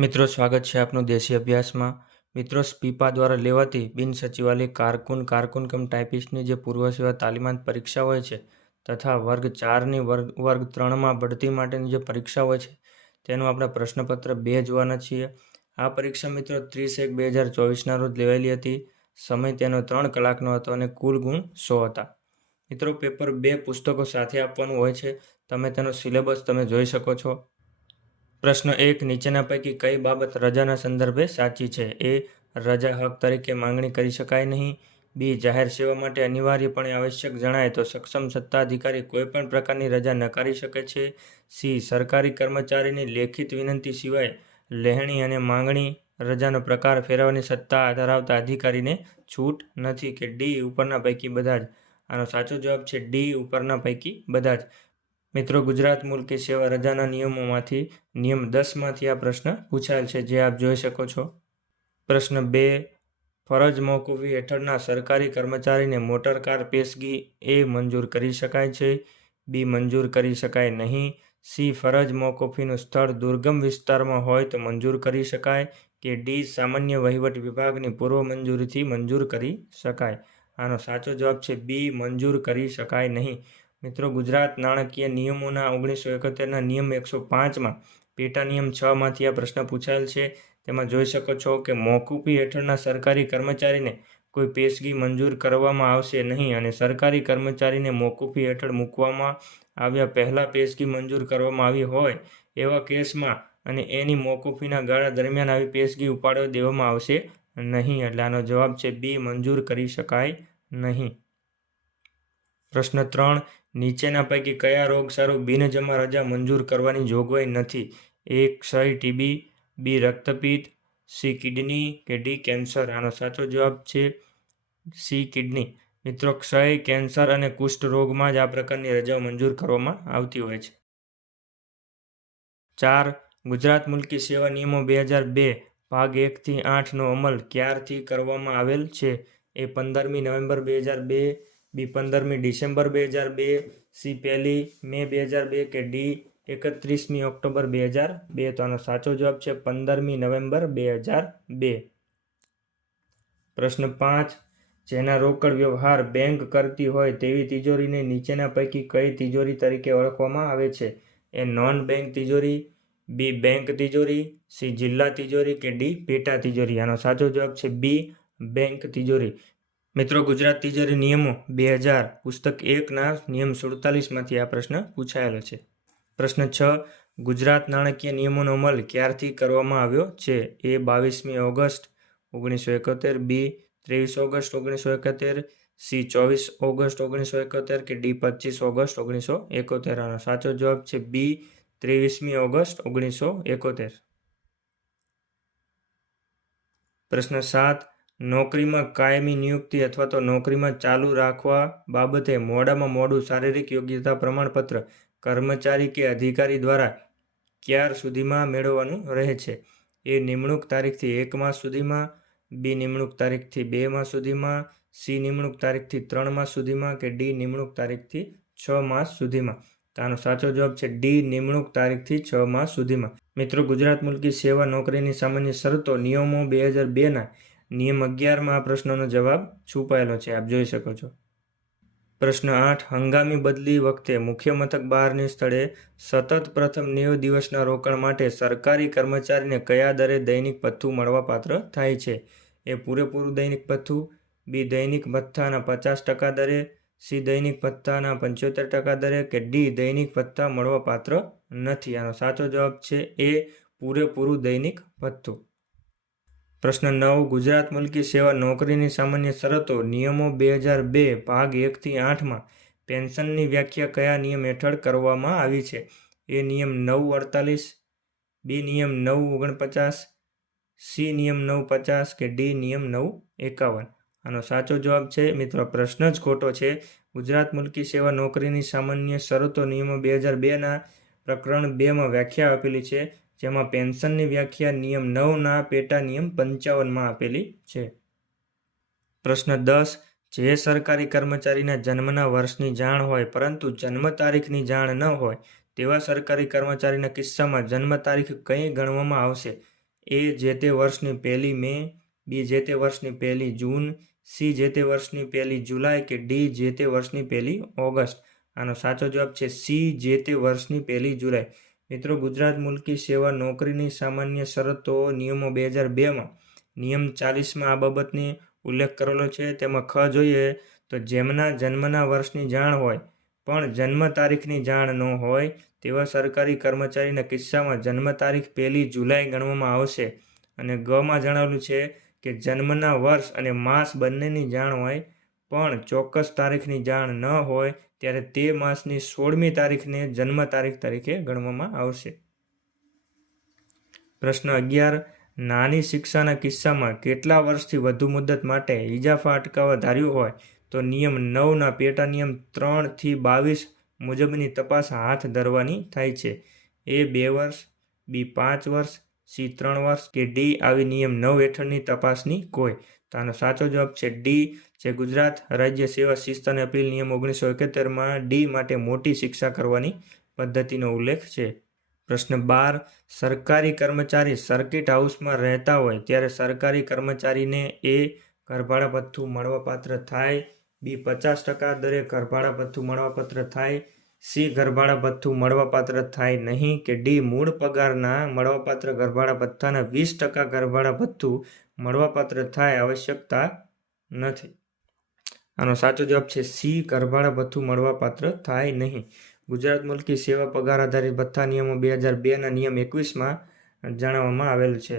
મિત્રો, સ્વાગત છે આપનું દેશી અભ્યાસમાં. મિત્રો, સ્પીપા દ્વારા લેવાતી બિન સચિવાલય કારકુન કમ ટાઇપિસ્ટની જે પૂર્વ સેવા તાલીમાત પરીક્ષા હોય છે તથા વર્ગ 4ની વર્ગ 3માં બઢતી માટેની જે પરીક્ષા હોય છે તેનું આપણે પ્રશ્નપત્ર 2 જોવાના છીએ. આ પરીક્ષા મિત્રો 30/1/2024ના રોજ લેવાયેલી હતી. સમય તેનો 3 કલાકનો હતો અને કુલ ગુણ 100 હતા. મિત્રો, પેપર 2 પુસ્તકો સાથે આપવાનું હોય છે. તમે તેનો સિલેબસ તમે જોઈ શકો છો. પ્રશ્ન 1. નીચેના પૈકી કઈ બાબત રજાના સંદર્ભે સાચી છે? એ. રજા હક તરીકે માંગણી કરી શકાય નહીં. બી. જાહેર સેવા માટે અનિવાર્યપણે આવશ્યક જણાય તો સક્ષમ સત્તાધિકારી કોઈપણ પ્રકારની રજા નકારી શકે છે. સી. સરકારી કર્મચારીની લેખિત વિનંતી સિવાય લેણણી અને માંગણી રજાનો પ્રકાર ફેરવવાની સત્તા ધરાવતા અધિકારીને છૂટ નથી. કે ડી. ઉપરના પૈકી બધા જ? આનો સાચો જવાબ છે ડી. ઉપરના પૈકી બધા જ. મિત્રો, ગુજરાત મુલ્કી સેવા રજાના નિયમોમાંથી નિયમ 10માંથી આ પ્રશ્ન પૂછાયેલ છે, જે આપ જોઈ શકો છો. પ્રશ્ન 2. ફરજ મોકૂફી હેઠળના સરકારી કર્મચારીને મોટર કાર પેશગી એ મંજૂર કરી શકાય છે. બી. મંજૂર કરી શકાય નહીં. સી. ફરજ મોકૂફીનું સ્થળ દુર્ગમ વિસ્તારમાં હોય તો મંજૂર કરી શકાય. કે ડી. સામાન્ય વહીવટ વિભાગની પૂર્વ મંજૂરીથી મંજૂર કરી શકાય. આનો સાચો જવાબ છે બી. મંજૂર કરી શકાય નહીં. મિત્રો, ગુજરાત નાણાકીય નિયમોના 1971ના નિયમ 105માં પેટા નિયમ 6માંથી આ પ્રશ્ન પૂછાયેલ છે. તેમાં જોઈ શકો છો કે મોકૂફી હેઠળના સરકારી કર્મચારીને કોઈ પેશગી મંજૂર કરવામાં આવશે નહીં અને સરકારી કર્મચારીને મોકૂફી હેઠળ મૂકવામાં આવ્યા પહેલાં પેશગી મંજૂર કરવામાં આવી હોય એવા કેસમાં અને એની મોકૂફીના ગાળા દરમિયાન આવી પેશગી ઉપાડવા દેવામાં આવશે નહીં. એટલે આનો જવાબ છે બી. મંજૂર કરી શકાય નહીં. પ્રશ્ન 3. નીચેના પૈકી કયા રોગસારુ બિનજમા રજા મંજૂર કરવાની જોગવાઈ નથી? એ. ક્ષય ટીબી. બી. રક્તપિત્ત. સી. કિડની. કે ડી. કેન્સર. આનો સાચો જવાબ છે સી. કિડની. મિત્રો, ક્ષય, કેન્સર અને કુષ્ઠ રોગમાં જ આ પ્રકારની રજાઓ મંજૂર કરવામાં આવતી હોય છે. 4. ગુજરાત મુલ્કી સેવા નિયમો 2002 ભાગ 1 થી 8નો અમલ ક્યારથી કરવામાં આવેલ છે? એ. 15મી નવેમ્બર 2002. બી. 15મી ડિસેમ્બર 2002. સી. 1લી મે 2002. કે ડી. 31મી ઓક્ટોબર 2002. તો આનો સાચો જવાબ છે 15મી નવેમ્બર 2002. પ્રશ્ન 5. જેના રોકડ વ્યવહાર બેંક કરતી હોય તેવી તિજોરીને નીચેના પૈકી કઈ તિજોરી તરીકે ઓળખવામાં આવે છે? એ. નોન બેંક તિજોરી. બી. બેંક તિજોરી. સી. જિલ્લા તિજોરી. કે ડી. પેટા તિજોરી. આનો સાચો જવાબ છે બી. બેંક તિજોરી. મિત્રો, ગુજરાત તિજોરી નિયમો 2000 પુસ્તક 1ના નિયમ 47માંથી આ પ્રશ્ન પૂછાયેલો છે. પ્રશ્ન 6. ગુજરાત નાણાકીય નિયમોનો અમલ ક્યારથી કરવામાં આવ્યો છે? એ. 22મી ઓગસ્ટ 1971. બી. 23 ઓગસ્ટ 1971. સી. 24 ઓગસ્ટ 1971. કે ડી. 25 ઓગસ્ટ 1971. આનો સાચો જવાબ છે બી. 23મી ઓગસ્ટ 1971. પ્રશ્ન 7. નોકરીમાં કાયમી નિયુક્તિ અથવા તો નોકરીમાં ચાલુ રાખવા બાબતે મોડામાં મોડું શારીરિક યોગ્યતા પ્રમાણપત્ર કર્મચારી કે અધિકારી દ્વારા ક્યાર સુધીમાં મેળવવાનું રહે છે? એ. નિમણૂક તારીખથી 1 માસ સુધીમાં. બી. નિમણૂક તારીખથી 2 માસ સુધીમાં. સી. નિમણૂક તારીખથી 3 માસ સુધીમાં. કે ડી. નિમણૂક તારીખથી 6 માસ સુધીમાં. તો આનો સાચો જવાબ છે ડી. નિમણૂક તારીખથી 6 માસ સુધીમાં. મિત્રો, ગુજરાત મુલ્કી સેવા નોકરીની સામાન્ય શરતો નિયમો 2002ના નિયમ 11માં આ પ્રશ્નનો જવાબ છુપાયેલો છે, આપ જોઈ શકો છો. પ્રશ્ન 8. હંગામી બદલી વખતે મુખ્ય મથક બહારની સ્થળે સતત પ્રથમ 90 દિવસના રોકાણ માટે સરકારી કર્મચારીને કયા દરે દૈનિક ભથ્થું મળવાપાત્ર થાય છે? એ. પૂરેપૂરું દૈનિક ભથ્થું. બી. દૈનિક ભથ્થાના 50% દરે. સી. દૈનિક ભથ્થાના 75% દરે. કે ડી. દૈનિક ભથ્થા મળવાપાત્ર નથી. આનો સાચો જવાબ છે એ. પૂરેપૂરું દૈનિક ભથ્થું. પ્રશ્ન 9. ગુજરાત મુલ્કી સેવા નોકરીની સામાન્ય શરતો નિયમો 2002 ભાગ 1 થી 8માં પેન્શનની વ્યાખ્યા કયા નિયમ હેઠળ કરવામાં આવી છે? એ. નિયમ 948. બી. નિયમ 949. સી. નિયમ 950. કે ડી. નિયમ 951. આનો સાચો જવાબ છે મિત્રો, પ્રશ્ન જ ખોટો છે. ગુજરાત મુલ્કી સેવા નોકરીની સામાન્ય શરતો નિયમો 2002ના પ્રકરણ 2માં વ્યાખ્યા આપેલી છે, જેમાં પેન્શનની વ્યાખ્યા નિયમ 9ના પેટા નિયમ 55માં આપેલી છે. પ્રશ્ન 10. જે સરકારી કર્મચારીના જન્મના વર્ષની જાણ હોય પરંતુ જન્મ તારીખની જાણ ન હોય તેવા સરકારી કર્મચારીના કિસ્સામાં જન્મ તારીખ કઈ ગણવામાં આવશે? એ જે તે વર્ષની 1 મે, બી જે તે વર્ષની 1 જૂન, સી જે તે વર્ષની 1 જુલાઈ કે ડી જે તે વર્ષની 1 ઓગસ્ટ? આનો સાચો જવાબ છે સી જે તે વર્ષની 1 જુલાઈ. મિત્રો, ગુજરાત મુલ્કી સેવા નોકરીની સામાન્ય શરતો નિયમો 2002માં નિયમ 40માં આ બાબતની ઉલ્લેખ કરેલો છે. તેમાં ખ જોઈએ તો જેમના જન્મના વર્ષની જાણ હોય પણ જન્મ તારીખની જાણ ન હોય તેવા સરકારી કર્મચારીના કિસ્સામાં જન્મ તારીખ 1 જુલાઈ ગણવામાં આવશે. અને ગમાં જણાવેલું છે કે જન્મના વર્ષ અને માસ બંનેની જાણ હોય પણ ચોક્કસ તારીખની જાણ ન હોય ત્યારે તે માસની 16મી તારીખને જન્મ તારીખ તરીકે ગણવામાં આવશે. પ્રશ્ન 11. નાની શિક્ષાના કિસ્સામાં કેટલા વર્ષથી વધુ મુદ્દત માટે ઇજાફા અટકાવવા ધાર્યું હોય તો નિયમ 9ના પેટા નિયમ 3 થી 22 મુજબની તપાસ હાથ ધરવાની થાય છે? એ 2 વર્ષ, બી 5 વર્ષ, સી 3 વર્ષ કે ડી આવી નિયમ 9 હેઠળની તપાસની કોઈ? તો આનો સાચો જવાબ છે ડી, જે ગુજરાત રાજ્ય સેવા શિસ્ત અને અપીલ નિયમ 1971માં ડી માટે મોટી શિક્ષા કરવાની પદ્ધતિનો ઉલ્લેખ છે. પ્રશ્ન 12. સરકારી કર્મચારી સર્કિટ હાઉસમાં રહેતા હોય ત્યારે સરકારી કર્મચારીને એ ઘરભાડા ભથ્થું મળવાપાત્ર થાય, બી 50% દરે ઘરભાડા ભથ્થું મળવાપાત્ર થાય, સી ઘરભાડા ભથ્થું મળવાપાત્ર થાય નહીં કે ડી મૂળ પગારના મળવાપાત્ર ઘરભાડા ભથ્થાના 20% ઘરભાડા ભથ્થું મળવાપાત્ર થાય આવશ્યકતા નથી? આનો સાચો જવાબ છે સી ઘરભાડા ભથ્થું મળવાપાત્ર થાય નહીં. ગુજરાત મુલ્કી સેવા પગાર આધારિત ભથ્થા નિયમો 2002ના નિયમ 21માં જણાવવામાં આવેલ છે.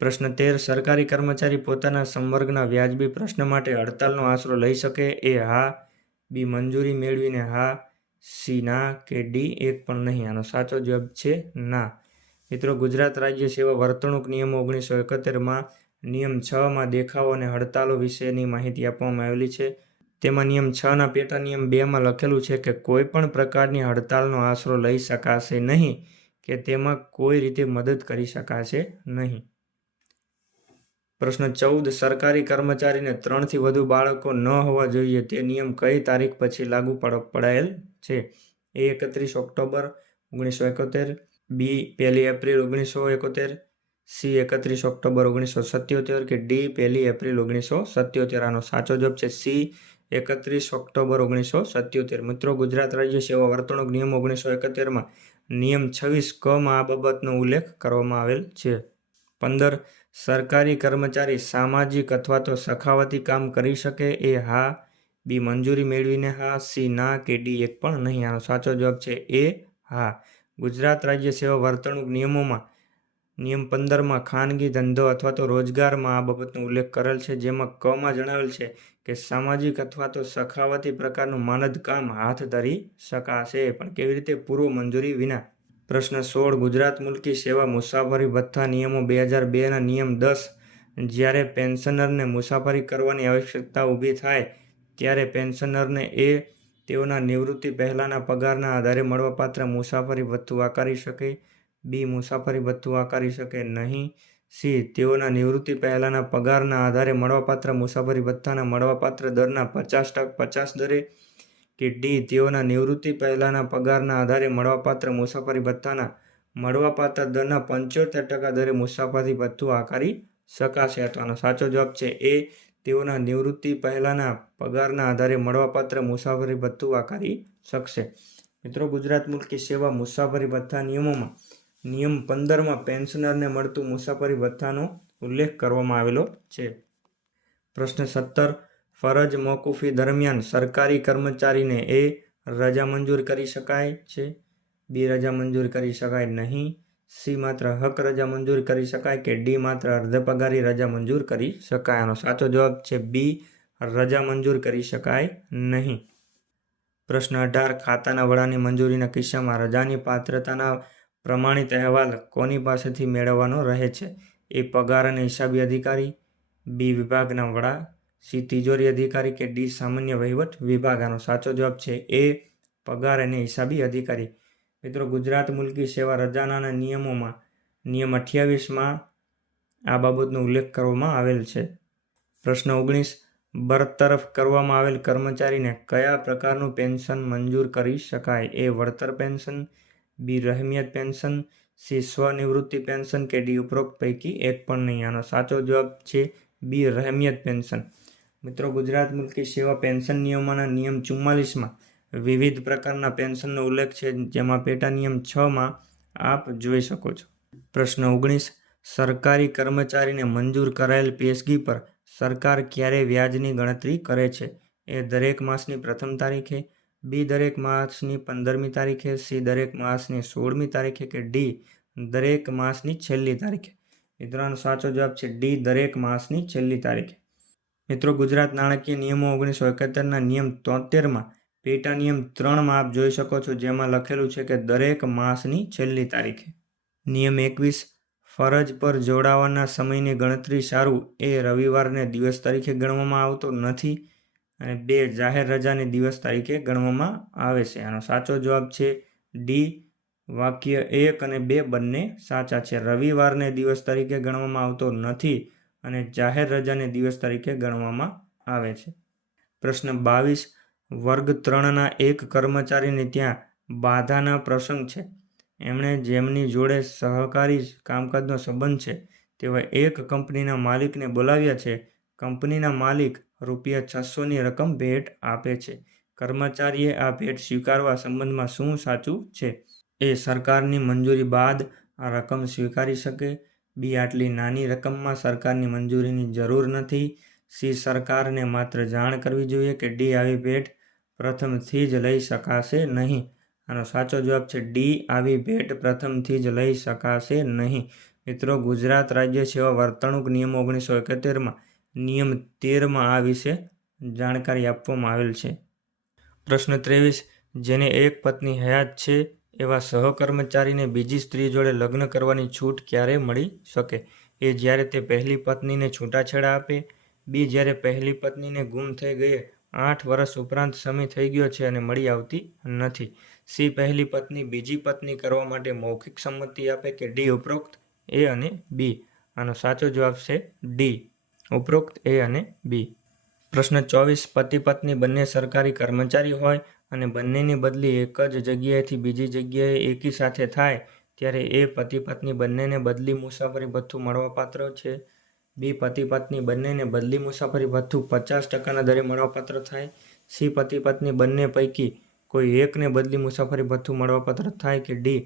પ્રશ્ન 13. સરકારી કર્મચારી પોતાના સંવર્ગના વ્યાજબી પ્રશ્ન માટે હડતાલનો આશરો લઈ શકે? એ હા, બી મંજૂરી મેળવીને હા, સી ના કે ડી એક પણ નહીં? આનો સાચો જવાબ છે ના. મિત્રો, ગુજરાત રાજ્ય સેવા વર્તણૂક નિયમો 1971માં નિયમ 6માં દેખાવો અને હડતાલો વિશેની માહિતી આપવામાં આવેલી છે. તેમાં નિયમ 6ના પેટા નિયમ 2માં લખેલું છે કે કોઈ પણ પ્રકારની હડતાલનો આશરો લઈ શકાશે નહીં કે તેમાં કોઈ રીતે મદદ કરી શકાશે નહીં. પ્રશ્ન 14. સરકારી કર્મચારીને 3થી વધુ બાળકો ન હોવા જોઈએ તે નિયમ કઈ તારીખ પછી લાગુ પડાયેલ છે? એ 31 ઓક્ટોબર 1971, બી 1 એપ્રિલ 1971, સી 31 ઓક્ટોબર 1977 કે ડી 1 એપ્રિલ 1977? આનો સાચો જવાબ છે સી 31 ઓક્ટોબર 1977. મિત્રો, ગુજરાત રાજ્ય સેવા વર્તણૂક નિયમો 1971માં નિયમ 26 કમાં આ બાબતનો ઉલ્લેખ કરવામાં આવેલ છે. 15. સરકારી કર્મચારી સામાજિક અથવા તો સખાવતી કામ કરી શકે? એ હા, બી મંજૂરી મેળવીને હા, સી ના કે ડી એક પણ નહીં? આનો સાચો જવાબ છે એ હા. ગુજરાત રાજ્ય સેવા વર્તણૂક નિયમોમાં નિયમ 15માં ખાનગી ધંધો અથવા તો રોજગારમાં આ બાબતનો ઉલ્લેખ કરેલ છે, જેમાં કમાં જણાવેલ છે કે સામાજિક અથવા તો સખાવતી પ્રકારનું માનદ કામ હાથ ધરી શકાશે, પણ કેવી રીતે? પૂર્વ મંજૂરી વિના. પ્રશ્ન 16. ગુજરાત મુલ્કી સેવા મુસાફરી ભથ્થા નિયમો 2002ના નિયમ 10 જ્યારે પેન્શનરને મુસાફરી કરવાની આવશ્યકતા ઊભી થાય ત્યારે પેન્શનરને એ તેઓના નિવૃત્તિ પહેલાંના પગારના આધારે મળવાપાત્ર મુસાફરી ભથ્થું આકારી શકે, બી મુસાફરી ભથ્થું આકારી શકે નહીં, સી તેઓના નિવૃત્તિ પહેલાંના પગારના આધારે મળવાપાત્ર મુસાફરી ભથ્થાના મળવાપાત્ર દરના 50% દરે કે ડી તેઓના નિવૃત્તિ પહેલાંના પગારના આધારે મળવાપાત્ર મુસાફરી ભથ્થાના મળવાપાત્ર દરના 75% દરે મુસાફરી ભથ્થું આકારી શકાશે? તો આનો સાચો જવાબ છે એ તેઓના નિવૃત્તિ પહેલાંના પગારના આધારે મળવાપાત્ર મુસાફરી ભથ્થું આકારી શકશે. મિત્રો, ગુજરાત મુલ્કી સેવા મુસાફરી ભથ્થા નિયમોમાં નિયમ 15માં પેન્શનરને મળતું મુસાફરી ભથ્થાનો ઉલ્લેખ કરવામાં આવેલો છે. પ્રશ્ન 17. ફરજ મોકૂફી દરમિયાન સરકારી કર્મચારીને એ રજા મંજૂર કરી શકાય છે, બી રજા મંજૂર કરી શકાય નહીં, સી માત્ર હક રજા મંજૂર કરી શકાય કે ડી માત્ર અર્ધ પગારી રજા મંજૂર કરી શકાય? આનો સાચો જવાબ છે બી, રજા મંજૂર કરી શકાય નહીં. પ્રશ્ન 18. ખાતાના વડાની મંજૂરીના કિસ્સામાં રજાની પાત્રતાના પ્રમાણિત અહેવાલ કોની પાસેથી મેળવવાનો રહે છે? એ પગાર અને હિસાબી અધિકારી, બી વિભાગના વડા, સી તિજોરી અધિકારી કે ડી સામાન્ય વહીવટ વિભાગ? આનો સાચો જવાબ છે એ પગાર અને હિસાબી અધિકારી. મિત્રો, ગુજરાત મુલ્કી સેવા રજાના નિયમોમાં નિયમ 28માં આ બાબતનો ઉલ્લેખ કરવામાં આવેલ છે. પ્રશ્ન 19. બરતરફ કરવામાં આવેલ કર્મચારીને કયા પ્રકારનું પેન્શન મંજૂર કરી શકાય? એ વળતર પેન્શન, બી રહેમિયત પેન્શન, સી સ્વનિવૃત્તિ પેન્શન કે ડી ઉપરોક્ત પૈકી એક પણ નહીં. આનો સાચો જવાબ છે બી રહેમિયત પેન્શન. મિત્રો, ગુજરાત મુલ્કી સેવા પેન્શન નિયમોના નિયમ 44માં વિવિધ પ્રકારના પેન્શનનો ઉલ્લેખ છે, જેમાં પેટા નિયમ 6માં આપ જોઈ શકો છો. પ્રશ્ન 19. સરકારી કર્મચારીને મંજૂર કરાયેલ પેશગી પર સરકાર ક્યારે વ્યાજની ગણતરી કરે છે? એ દરેક માસની પ્રથમ તારીખે, બી દરેક માસની 15મી તારીખે, સી દરેક માસની 16મી તારીખે કે ડી દરેક માસની છેલ્લી તારીખે. મિત્રોનો સાચો જવાબ છે ડી દરેક માસની છેલ્લી તારીખે. મિત્રો, ગુજરાત નાણાકીય નિયમો 1971ના નિયમ 73માં પેટા નિયમ 3માં આપ જોઈ શકો છો, જેમાં લખેલું છે કે દરેક માસની છેલ્લી તારીખે. નિયમ 21. ફરજ પર જોડાવાના સમયની ગણતરી સારું એ રવિવારને દિવસ તરીકે ગણવામાં આવતો નથી અને 2 જાહેર રજાને દિવસ તરીકે ગણવામાં આવે છે. આનો સાચો જવાબ છે ડી. વાક્ય 1 અને 2 બંને સાચા છે. રવિવારને દિવસ તરીકે ગણવામાં આવતો નથી અને જાહેર રજાને દિવસ તરીકે ગણવામાં આવે છે. પ્રશ્ન 22. વર્ગ 3ના એક કર્મચારીને ત્યાં બાધાના પ્રસંગ છે. એમણે જેમની જોડે સહકારી કામકાજનો સંબંધ છે તેવા એક કંપનીના માલિકને બોલાવ્યા છે. કંપનીના માલિક ₹600ની રકમ ભેટ આપે છે. કર્મચારીએ આ ભેટ સ્વીકારવા સંબંધમાં શું સાચું છે? એ સરકારની મંજૂરી બાદ આ રકમ સ્વીકારી શકે. બી આટલી નાની રકમમાં સરકારની મંજૂરીની જરૂર નથી. સી સરકારને માત્ર જાણ કરવી જોઈએ કે ડી આવી ભેટ પ્રથમથી જ લઈ શકાશે નહીં. આનો સાચો જવાબ છે ડી આવી ભેટ પ્રથમથી જ લઈ શકાશે નહીં. મિત્રો, ગુજરાત રાજ્ય સેવા વર્તણૂક નિયમ 1971માં નિયમ 13માં આ વિશે જાણકારી આપવામાં આવેલ છે. પ્રશ્ન 23. જેને એક પત્ની હયાત છે એવા સહકર્મચારીને બીજી સ્ત્રી જોડે લગ્ન કરવાની છૂટ ક્યારે મળી શકે? એ જ્યારે તે પહેલી પત્નીને છૂટાછેડા આપે, બી જ્યારે પહેલી પત્નીને ગુમ થઈ ગયે 8 વર્ષ ઉપરાંત સમય થઈ ગયો છે અને મળી આવતી નથી, સી પહેલી પત્ની બીજી પત્ની કરવા માટે મૌખિક સંમતિ આપે કે ડી ઉપરોક્ત એ અને બી. આનો સાચો જવાબ છે ડી ઉપરોક્ત એ અને બી. પ્રશ્ન 24. પતિ પત્ની બંને સરકારી કર્મચારી હોય અને બંનેની બદલી એક જ જગ્યાએથી બીજી જગ્યાએ એકી સાથે થાય ત્યારે એ પતિ પત્ની બંનેને બદલી મુસાફરી ભથ્થું મળવાપાત્ર છે. બી પતિ પત્ની બંનેને બદલી મુસાફરી ભથ્થું 50%ના દરે મળવાપાત્ર થાય. સી પતિ પત્ની બંને પૈકી કોઈ એકને બદલી મુસાફરી ભથ્થું મળવાપાત્ર થાય કે ડી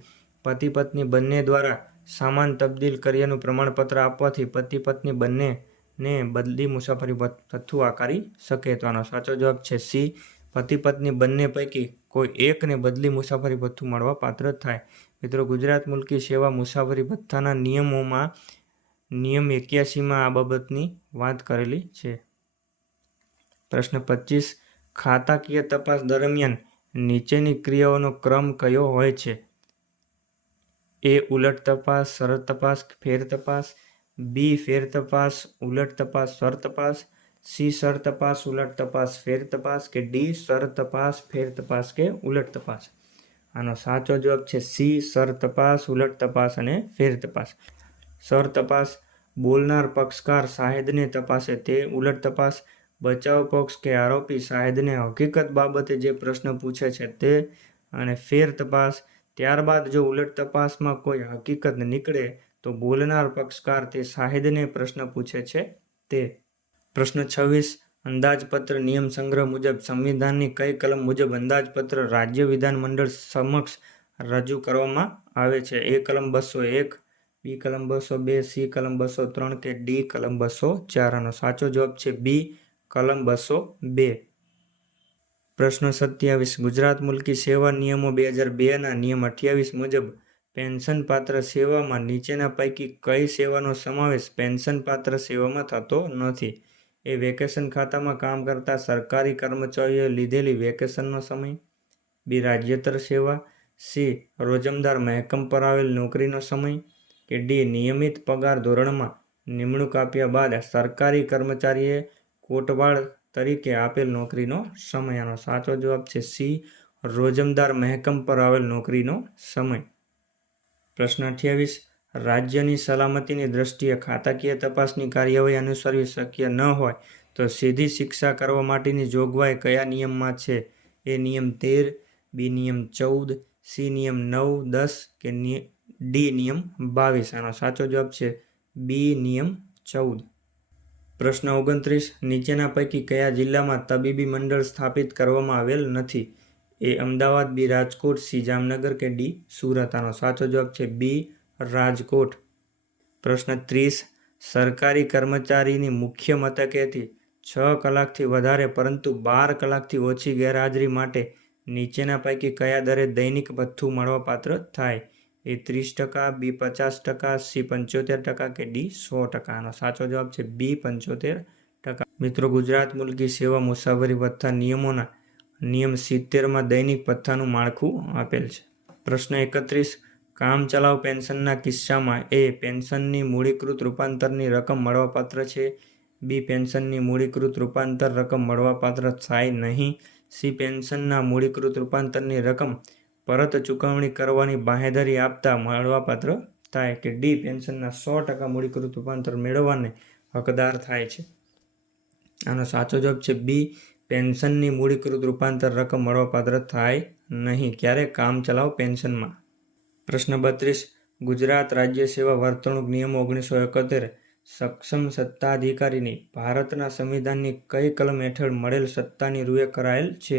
પતિ પત્ની બંને દ્વારા સામાન તબદીલ કર્યાનું પ્રમાણપત્ર આપવાથી પતિ પત્ની બંનેને બદલી મુસાફરી ભથ્થું આકારી શકે. તો આનો સાચો જવાબ છે સી પતિ પત્ની બંને પૈકી કોઈ એકને બદલી મુસાફરી ભથ્થું મળવા પાત્ર થાય. મિત્રો, ગુજરાત મુલ્કી સેવા મુસાફરી ભથ્થાના નિયમોમાં નિયમ 81માં આ બાબતની વાત કરેલી છે. પ્રશ્ન 25. ખાતાકીય તપાસ દરમિયાન નીચેની ક્રિયાઓનો ક્રમ કયો હોય છે? એ ઉલટ તપાસ, શરત તપાસ, ફેર તપાસ, બી ફેર તપાસ, ઉલટ તપાસ, શરત તપાસ, સી શરત તપાસ, ઉલટ તપાસ, ફેર તપાસ કે ડી શરત તપાસ, ફેર તપાસ કે ઉલટ તપાસ. આનો સાચો જવાબ છે સી શરત તપાસ, ઉલટ તપાસ અને ફેર તપાસ. શરત તપાસ બોલનાર પક્ષકાર શાહિદને તપાસે તે ઉલટ તપાસ. બચાવ પક્ષ કે આરોપી શાહિદને હકીકત બાબતે જે પ્રશ્ન પૂછે છે તે. અને ફેર તપાસ ત્યારબાદ જો ઉલટ તપાસમાં કોઈ હકીકત નીકળે તો બોલનાર પક્ષકાર તે શાહિદને પ્રશ્ન પૂછે છે તે. પ્રશ્ન 26. અંદાજપત્ર નિયમ સંગ્રહ મુજબ સંવિધાનની કઈ કલમ મુજબ અંદાજપત્ર રાજ્ય વિધાનમંડળ સમક્ષ રજૂ કરવામાં આવે છે? એ કલમ 201, બી કલમ 202, સી કલમ 203 કે ડી કલમ 204. આનો સાચો જવાબ છે બી કલમ 202. પ્રશ્ન 27. ગુજરાત મુલ્કી સેવા નિયમો 2002ના નિયમ 28 મુજબ પેન્શન પાત્ર સેવામાં નીચેના પૈકી કઈ સેવાનો સમાવેશ પેન્શન પાત્ર સેવામાં થતો નથી? એ વેકેશન ખાતામાં કામ કરતા સરકારી કર્મચારીઓએ લીધેલી વેકેશનનો સમય, બી રાજ્યેતર સેવા, સી રોજમદાર મહેકમ પર આવેલ નોકરીનો સમય કે ડી નિયમિત પગાર ધોરણમાં નિમણૂક આપ્યા બાદ સરકારી કર્મચારીએ કોટવાળ તરીકે આપેલ નોકરીનો સમય. આનો સાચો જવાબ છે સી રોજમદાર મહેકમ પર આવેલ નોકરીનો સમય. પ્રશ્ન 28. રાજ્યની સલામતીની દ્રષ્ટિએ ખાતાકીય તપાસની કાર્યવાહી અનુસરવી શક્ય ન હોય તો સીધી શિક્ષા કરવા માટેની જોગવાઈ કયા નિયમમાં છે? એ નિયમ 13, બી નિયમ 14, સી નિયમ 9, 10 કે ડી નિયમ 22. આનો સાચો જવાબ છે બી નિયમ 14. પ્રશ્ન 29. નીચેના પૈકી કયા જિલ્લામાં તબીબી મંડળ સ્થાપિત કરવામાં આવેલ નથી? એ અમદાવાદ, બી રાજકોટ, સી જામનગર કે ડી સુરત? આનો સાચો જવાબ છે બી રાજકોટ. પ્રશ્ન 30. સરકારી કર્મચારીની મુખ્ય મથકેથી 6 કલાકથી વધારે પરંતુ 12 કલાકથી ઓછી ગેરહાજરી માટે નીચેના પૈકી કયા દરે દૈનિક ભથ્થું મળવાપાત્ર થાય? એ 30%, બી 50%, સી 75% કે ડી 100%? આનો સાચો જવાબ છે બી 75%. મિત્રો, ગુજરાત મુલકી સેવા મુસાફરી ભથ્થા નિયમોના નિયમ 70માં દૈનિક ભથ્થાનું માળખું આપેલ છે. પ્રશ્ન 31. કામચલાઉ પેન્શનના કિસ્સામાં એ પેન્શનની મૂડીકૃત રૂપાંતરની રકમ મળવાપાત્ર છે, બી પેન્શનની મૂડીકૃત રૂપાંતર રકમ મળવાપાત્ર થાય નહીં, સી પેન્શનના મૂડીકૃત રૂપાંતરની રકમ પરત ચૂકવણી કરવાની બાંહેધરી આપતા મળવાપાત્ર થાય, કે ડી પેન્શનના 100% મૂડીકૃત રૂપાંતર મેળવવાને હકદાર થાય છે? આનો સાચો જવાબ છે બી પેન્શનની મૂડીકૃત રૂપાંતર રકમ મળવાપાત્ર થાય નહીં. ક્યારે? કામચલાઉ પેન્શનમાં. પ્રશ્ન 32. ગુજરાત રાજ્ય સેવા વર્તણૂક નિયમો 1971 સક્ષમ સત્તાધિકારીની ભારતના સંવિધાનની કઈ કલમ હેઠળ મળેલ સત્તાની રૂએ કરાયેલ છે?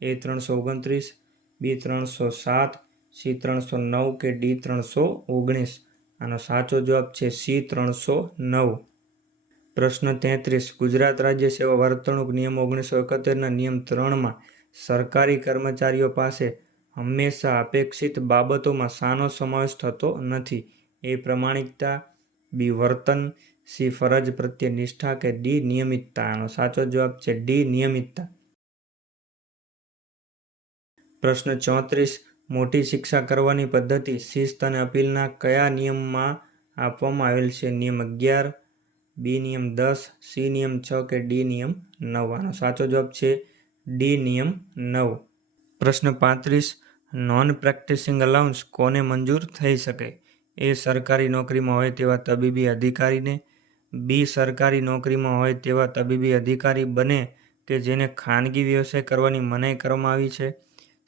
એ 329, બી 307, સી 309 કે ડી 319? આનો સાચો જવાબ છે સી 309. પ્રશ્ન 33. ગુજરાત રાજ્ય સેવા વર્તણૂક નિયમો 1971ના નિયમ 3માં સરકારી કર્મચારીઓ પાસે હંમેશા અપેક્ષિત બાબતોમાં શાનો સમાવેશ થતો નથી? એ પ્રમાણિકતા, બી વર્તન, સી ફરજ પ્રત્યે નિષ્ઠા કે ડી નિયમિતતા? આનો સાચો જવાબ છે ડી નિયમિતતા. પ્રશ્ન 34. મોટી શિક્ષા કરવાની પદ્ધતિ શિસ્ત અને અપીલના કયા નિયમમાં આપવામાં આવેલ છે? નિયમ 11, બી નિયમ 10, સી નિયમ 6 કે ડી નિયમ 9? આનો સાચો જવાબ છે ડી નિયમ 9. પ્રશ્ન 35. નોન પ્રેક્ટિસિંગ અલાઉન્સ કોને મંજૂર થઈ શકે? એ સરકારી નોકરીમાં હોય તેવા તબીબી અધિકારીને, બી સરકારી નોકરીમાં હોય તેવા તબીબી અધિકારી બને કે જેને ખાનગી વ્યવસાય કરવાની મનાઈ કરવામાં આવી છે,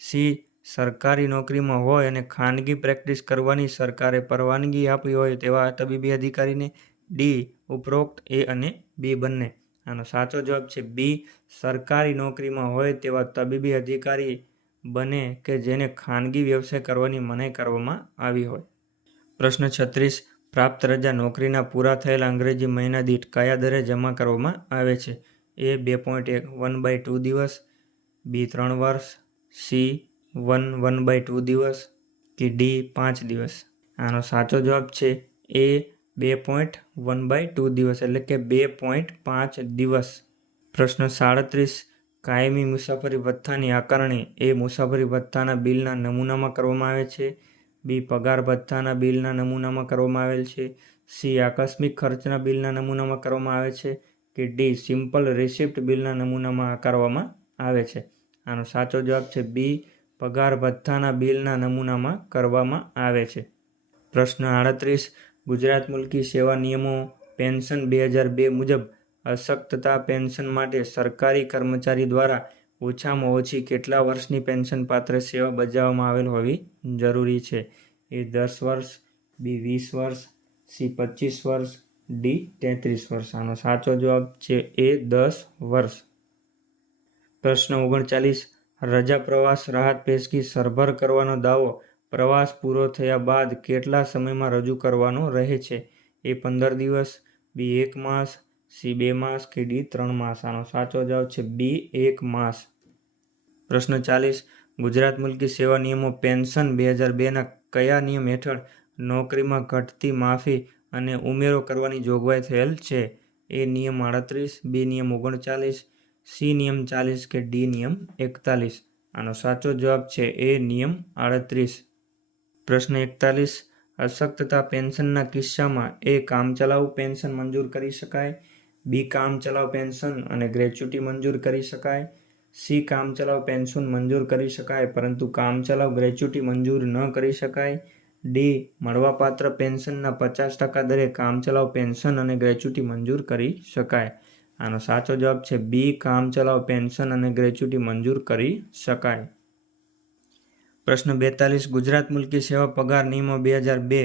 સી સરકારી નોકરીમાં હોય અને ખાનગી પ્રેક્ટિસ કરવાની સરકારે પરવાનગી આપી હોય તેવા તબીબી અધિકારીને, ડી ઉપરોક્ત એ અને બી બંને? આનો સાચો જવાબ છે બી સરકારી નોકરીમાં હોય તેવા તબીબી અધિકારી બને કે જેને ખાનગી વ્યવસાય કરવાની મનાઈ કરવામાં આવી હોય. પ્રશ્ન 36. પ્રાપ્ત રજા નોકરીના પૂરા થયેલા અંગ્રેજી મહિના દીઠ કયા દરે જમા કરવામાં આવે છે? એ 2.1/2 દિવસ, બી 3 વર્ષ, સી 1/2 દિવસ કે ડી 5 દિવસ? આનો સાચો જવાબ છે એ 2.1/2 દિવસ એટલે કે 2.5 દિવસ. પ્રશ્ન 37. કાયમી મુસાફરી ભથ્થાની આકારણી એ મુસાફરી ભથ્થાના બિલના નમૂનામાં કરવામાં આવે છે, બી પગાર ભથ્થાના બિલના નમૂનામાં કરવામાં આવેલ છે, સી આકસ્મિક ખર્ચના બિલના નમૂનામાં કરવામાં આવે છે કે ડી સિમ્પલ રિસિપ્ટ બિલના નમૂનામાં આકારવામાં આવે છે? આનો સાચો જવાબ છે બી પગાર ભથ્થાના બિલના નમૂનામાં કરવામાં આવે છે. પ્રશ્ન 38. ગુજરાત મુલકી સેવા નિયમો પેન્શન 2002 મુજબ અશક્તતા પેન્શન માટે સરકારી કર્મચારી દ્વારા ઓછામાં ઓછી કેટલા વર્ષની પેન્શન પાત્ર સેવા બજાવવામાં આવેલ હોવી જરૂરી છે? એ 10 વર્ષ, બી 20 વર્ષ, સી 25 વર્ષ, ડી 33 વર્ષ? આનો સાચો જવાબ છે એ 10 વર્ષ. પ્રશ્ન 39. રજા પ્રવાસ રાહત પેશગી સરભર કરવાનો દાવો પ્રવાસ પૂરો થયા બાદ કેટલા સમયમાં રજૂ કરવાનો રહે છે? એ 15 દિવસ, બી 1 માસ, સી 2 માસ કે ડી 3 માસ? આનો સાચો જવાબ છે બી 1 માસ. પ્રશ્ન 40. ગુજરાત મુલકી સેવા નિયમો પેન્શન 2002ના કયા નિયમ હેઠળ નોકરીમાં ઘટતી માફી અને ઉમેરો કરવાની જોગવાઈ થયેલ છે? એ નિયમ 38, બી નિયમ 39, સી નિયમ 40 કે ડી નિયમ 41? આનો સાચો જવાબ છે એ નિયમ 38. પ્રશ્ન 41. અશક્તતા પેન્શનના કિસ્સામાં એ કામચલાઉ પેન્શન મંજૂર કરી શકાય, બી કામચલાઉ પેન્શન અને ગ્રેચ્યુટી મંજૂર કરી શકાય, સી કામચલાઉ પેન્શન મંજૂર કરી શકાય પરંતુ કામચલાઉ ગ્રેચ્યુટી મંજૂર ન કરી શકાય, ડી મળવાપાત્ર પેન્શનના 50% દરે કામચલાઉ પેન્શન અને ગ્રેચ્યુટી મંજૂર કરી શકાય? આનો સાચો જવાબ છે બી કામચલાઉ પેન્શન અને ગ્રેચ્યુટી મંજૂર કરી શકાય. પ્રશ્ન 42 ગુજરાત મુલ્કી સેવા પગાર નિયમો 2002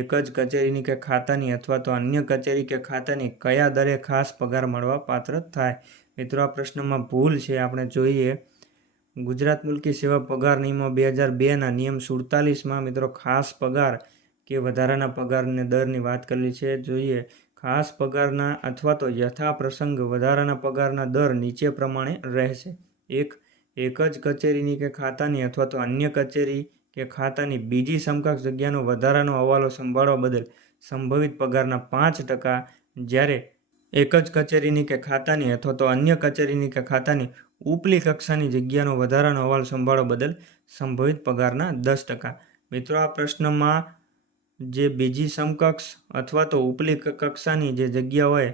એક જ કચેરીની કે ખાતાની અથવા તો અન્ય કચેરી કે ખાતાની કયા દરે ખાસ પગાર મળવા પાત્ર થાય? મિત્રો, આ પ્રશ્નમાં ભૂલ છે. આપણે જોઈએ ગુજરાત મુલ્કી સેવા પગાર નિયમો 2002ના નિયમ 47માં મિત્રો ખાસ પગાર કે વધારાના પગારને દરની વાત કરેલી છે. જોઈએ ખાસ પગારના અથવા તો યથાપ્રસંગ વધારાના પગારના દર નીચે પ્રમાણે રહેશે. એક જ કચેરીની કે ખાતાની અથવા તો અન્ય કચેરી કે ખાતાની બીજી સમકક્ષ જગ્યાનો વધારાનો હવાલો સંભાળવા બદલ સંભવિત પગારના 5%, જ્યારે એક જ કચેરીની કે ખાતાની અથવા તો અન્ય કચેરીની કે ખાતાની ઉપલી કક્ષાની જગ્યાનો વધારાનો હવાલો સંભાળવા બદલ સંભવિત પગારના 10%. મિત્રો, આ પ્રશ્નમાં જે બીજી સમકક્ષ અથવા તો ઉપલી કક્ષાની જે જગ્યા હોય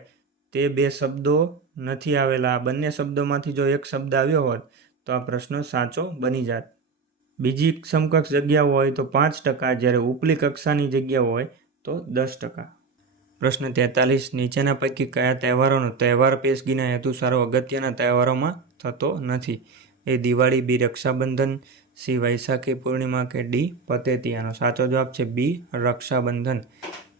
તે બે શબ્દો નથી આવેલા. આ બંને શબ્દોમાંથી જો એક શબ્દ આવ્યો હોત તો આ પ્રશ્ન સાચો બની જાત. બીજી સમકક્ષ જગ્યા હોય તો 5%, જ્યારે ઉપલી કક્ષાની જગ્યા હોય તો 10%. પ્રશ્ન 43 નીચેના પૈકી કયા તહેવારોનો તહેવાર પેશગીના હેતુસર અગત્યના તહેવારોમાં થતો નથી? એ દિવાળી, બી રક્ષાબંધન, સી વૈશાખી પૂર્ણિમા કે ડી પતેતી? આનો સાચો જવાબ છે બી રક્ષાબંધન.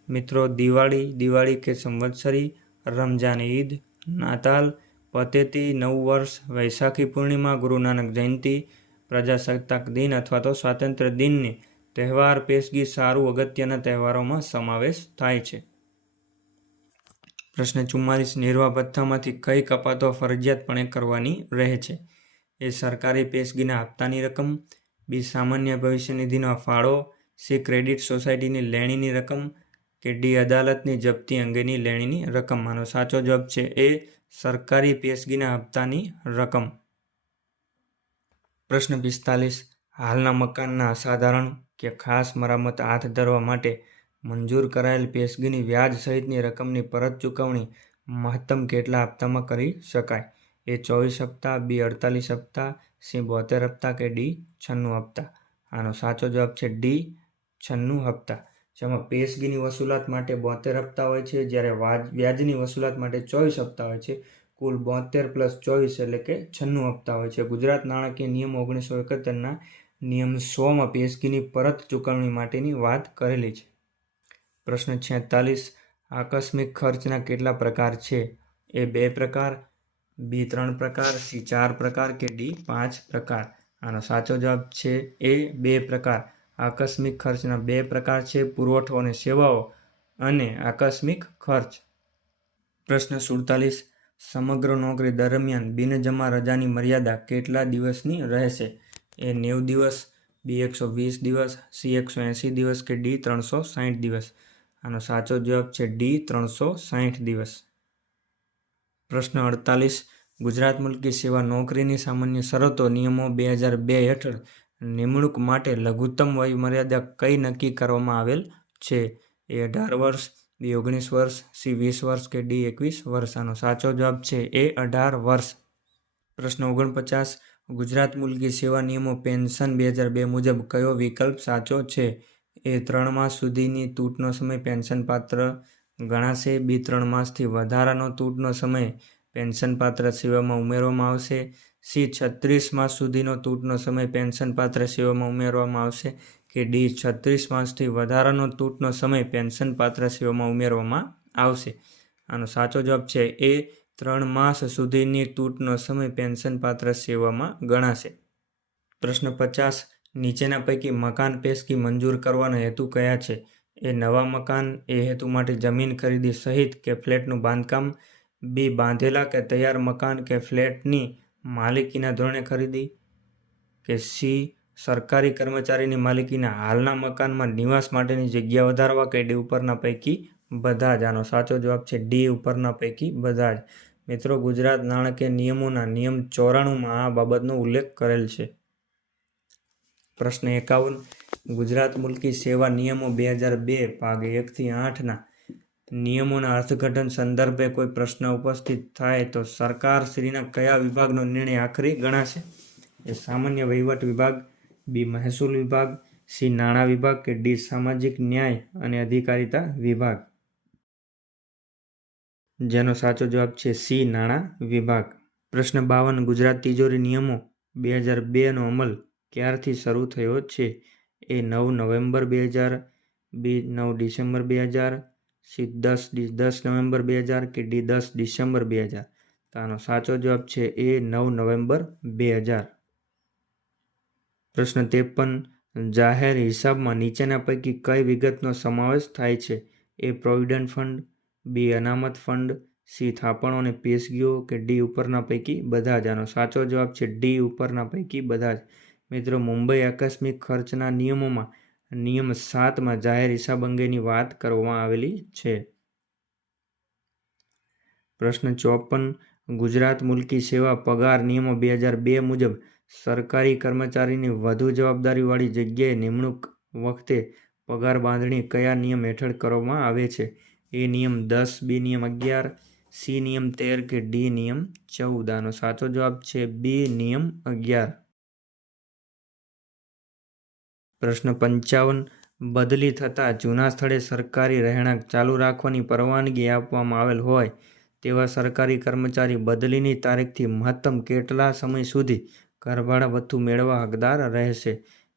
મિત્રો, દિવાળી કે સંવત્સરી, રમજાન ઈદ, નાતાલ, પતેતી નવું વર્ષ, વૈશાખી પૂર્ણિમા, ગુરુ નાનક જયંતિ, પ્રજાસત્તાક દિન અથવા તો સ્વાતંત્ર્ય દિનની તહેવાર પેશગી સારું અગત્યના તહેવારોમાં સમાવેશ થાય છે. પ્રશ્ન 44 નિર્વાહ ભથ્થામાંથી કઈ કપાતો ફરજિયાતપણે કરવાની રહે છે? એ સરકારી પેશગીના હપ્તાની રકમ, બી સામાન્ય ભવિષ્ય નિધિનો ફાળો, સી ક્રેડિટ સોસાયટીની લેણીની રકમ કે ડી અદાલતની જપ્તી અંગેની લેણીની રકમ? આનો સાચો જવાબ છે એ સરકારી પેશગીના હપ્તાની રકમ. પ્રશ્ન 45 હાલના મકાનના અસાધારણ કે ખાસ મરામત હાથ ધરવા માટે મંજૂર કરાયેલ પેશગીની વ્યાજ સહિતની રકમની પરત ચૂકવણી મહત્તમ કેટલા હપ્તામાં કરી શકાય? એ 24 હપ્તા, બી 48 હપ્તા, સી 72 હપ્તા કે ડી 96 હપ્તા? આનો સાચો જવાબ છે ડી 96 હપ્તા. જેમાં પેશગીની વસૂલાત માટે 72 હપ્તા હોય છે, જ્યારે વ્યાજની વસૂલાત માટે 24 હપ્તા હોય છે. કુલ 72 + 24 એટલે કે 96 હપ્તા હોય છે. ગુજરાત નાણાકીય નિયમ 1971ના નિયમ 100માં પેશગીની પરત ચૂકવણી માટેની વાત કરેલી છે. પ્રશ્ન 46 આકસ્મિક ખર્ચના કેટલા પ્રકાર છે? એ 2 પ્રકાર, બી 3 પ્રકાર, સી 4 પ્રકાર કે ડી 5 પ્રકાર? આનો સાચો જવાબ છે એ 2 પ્રકાર. આકસ્મિક ખર્ચના 2 પ્રકાર છે: પુરવઠો અને સેવાઓ અને આકસ્મિક ખર્ચ. પ્રશ્ન 47 સમગ્ર નોકરી દરમિયાન બિનજમા રજાની મર્યાદા કેટલા દિવસની રહેશે? એ 90 દિવસ, બી 120 દિવસ, સી 180 દિવસ કે ડી 360 દિવસ? આનો સાચો જવાબ છે ડી 360 દિવસ. પ્રશ્ન 48 ગુજરાત મુલ્કી સેવા નોકરીની સામાન્ય શરતો નિયમો 2002 હેઠળ નિમણૂક માટે લઘુત્તમ વયમર્યાદા કઈ નક્કી કરવામાં આવેલ છે? એ 18 વર્ષ, બી 19 વર્ષ, સી 20 વર્ષ કે ડી 21 વર્ષ? આનો સાચો જવાબ છે એ 18 વર્ષ. પ્રશ્ન 49 ગુજરાત મુલ્કી સેવા નિયમો પેન્શન 2002 મુજબ કયો વિકલ્પ સાચો છે? એ 3 માસ સુધીની તૂટનો સમય પેન્શન પાત્ર ગણાશે, બી 3 માસથી વધારાનો તૂટનો સમય પેન્શન પાત્ર સેવામાં ઉમેરવામાં આવશે, સી 36 માસ સુધીનો તૂટનો સમય પેન્શન પાત્ર સેવામાં ઉમેરવામાં આવશે કે ડી 36 માસથી વધારાનો તૂટનો સમય પેન્શન પાત્ર સેવામાં ઉમેરવામાં આવશે? આનો સાચો જવાબ છે એ 3 માસ સુધીની તૂટનો સમય પેન્શન પાત્ર સેવામાં ગણાશે. પ્રશ્ન 50 નીચેના પૈકી મકાન પેશગી મંજૂર કરવાનો હેતુ કયા છે? એ નવા મકાન, એ હેતુ માટે જમીન ખરીદી સહિત કે ફ્લેટનું બાંધકામ, બી બાંધેલા કે તૈયાર મકાન કે ફ્લેટની માલિકીના ધોરણે ખરીદી, કે સી સરકારી કર્મચારીની માલિકીના હાલના મકાનમાં નિવાસ માટેની જગ્યા વધારવા કે ડી ઉપરના પૈકી બધા જ? આનો સાચો જવાબ છે ડી ઉપરના પૈકી બધા જ. મિત્રો, ગુજરાત નાણાકીય નિયમોના નિયમ 94માં આ બાબતનો ઉલ્લેખ કરેલ છે. પ્રશ્ન 51 ગુજરાત મુલ્કી સેવા નિયમો 2002 ભાગ 1 થી 8ના નિયમોના અર્થઘટન સંદર્ભે કોઈ પ્રશ્ન ઉપસ્થિત થાય તો સરકારશ્રીના કયા વિભાગનો નિર્ણય આખરી ગણાશે? એ સામાન્ય વહીવટ વિભાગ, બી મહેસૂલ વિભાગ, સી નાણાં વિભાગ કે ડી સામાજિક ન્યાય અને અધિકારિતા વિભાગ? જેનો સાચો જવાબ છે સી નાણાં વિભાગ. પ્રશ્ન 52 ગુજરાત તિજોરી નિયમો 2002નો અમલ ક્યારથી શરૂ થયો છે? એ 9 નવેમ્બર 2000, બી 9 ડિસેમ્બર 2000, સી 10 નવેમ્બર 2000 કે ડી 10 ડિસેમ્બર 2000? તો આનો સાચો જવાબ છે એ 9 નવેમ્બર 2000. પ્રશ્ન 53. જાહેર હિસાબમાં નીચેના પૈકી કઈ વિગતનો સમાવેશ થાય છે? એ પ્રોવિડન્ટ ફંડ, બી અનામત ફંડ, સી થાપણો અને પેશગીઓ કે ડી ઉપરના પૈકી બધા જ? આનો સાચો જવાબ છે ડી ઉપરના પૈકી બધા જ. મિત્રો, મુંબઈ આકસ્મિક ખર્ચના નિયમોમાં નિયમ 7માં જાહેર હિસાબ અંગેની વાત કરવામાં આવેલી છે. પ્રશ્ન 54. ગુજરાત મુલકી સેવા પગાર નિયમો 2002 મુજબ સરકારી કર્મચારીની વધુ જવાબદારીવાળી જગ્યાએ નિમણૂક વખતે પગાર બાંધણી કયા નિયમ હેઠળ કરવામાં આવે છે? એ નિયમ 10, બી નિયમ 11, સી નિયમ 13 કે ડી નિયમ 14? આનો સાચો જવાબ છે બી નિયમ 11. પ્રશ્ન 55. બદલી થતાં જૂના સ્થળે સરકારી રહેણાંક ચાલુ રાખવાની પરવાનગી આપવામાં આવેલ હોય તેવા સરકારી કર્મચારી બદલીની તારીખથી મહત્તમ કેટલા સમય સુધી ઘરભાડા ભથ્થું મેળવવા હકદાર રહેશે?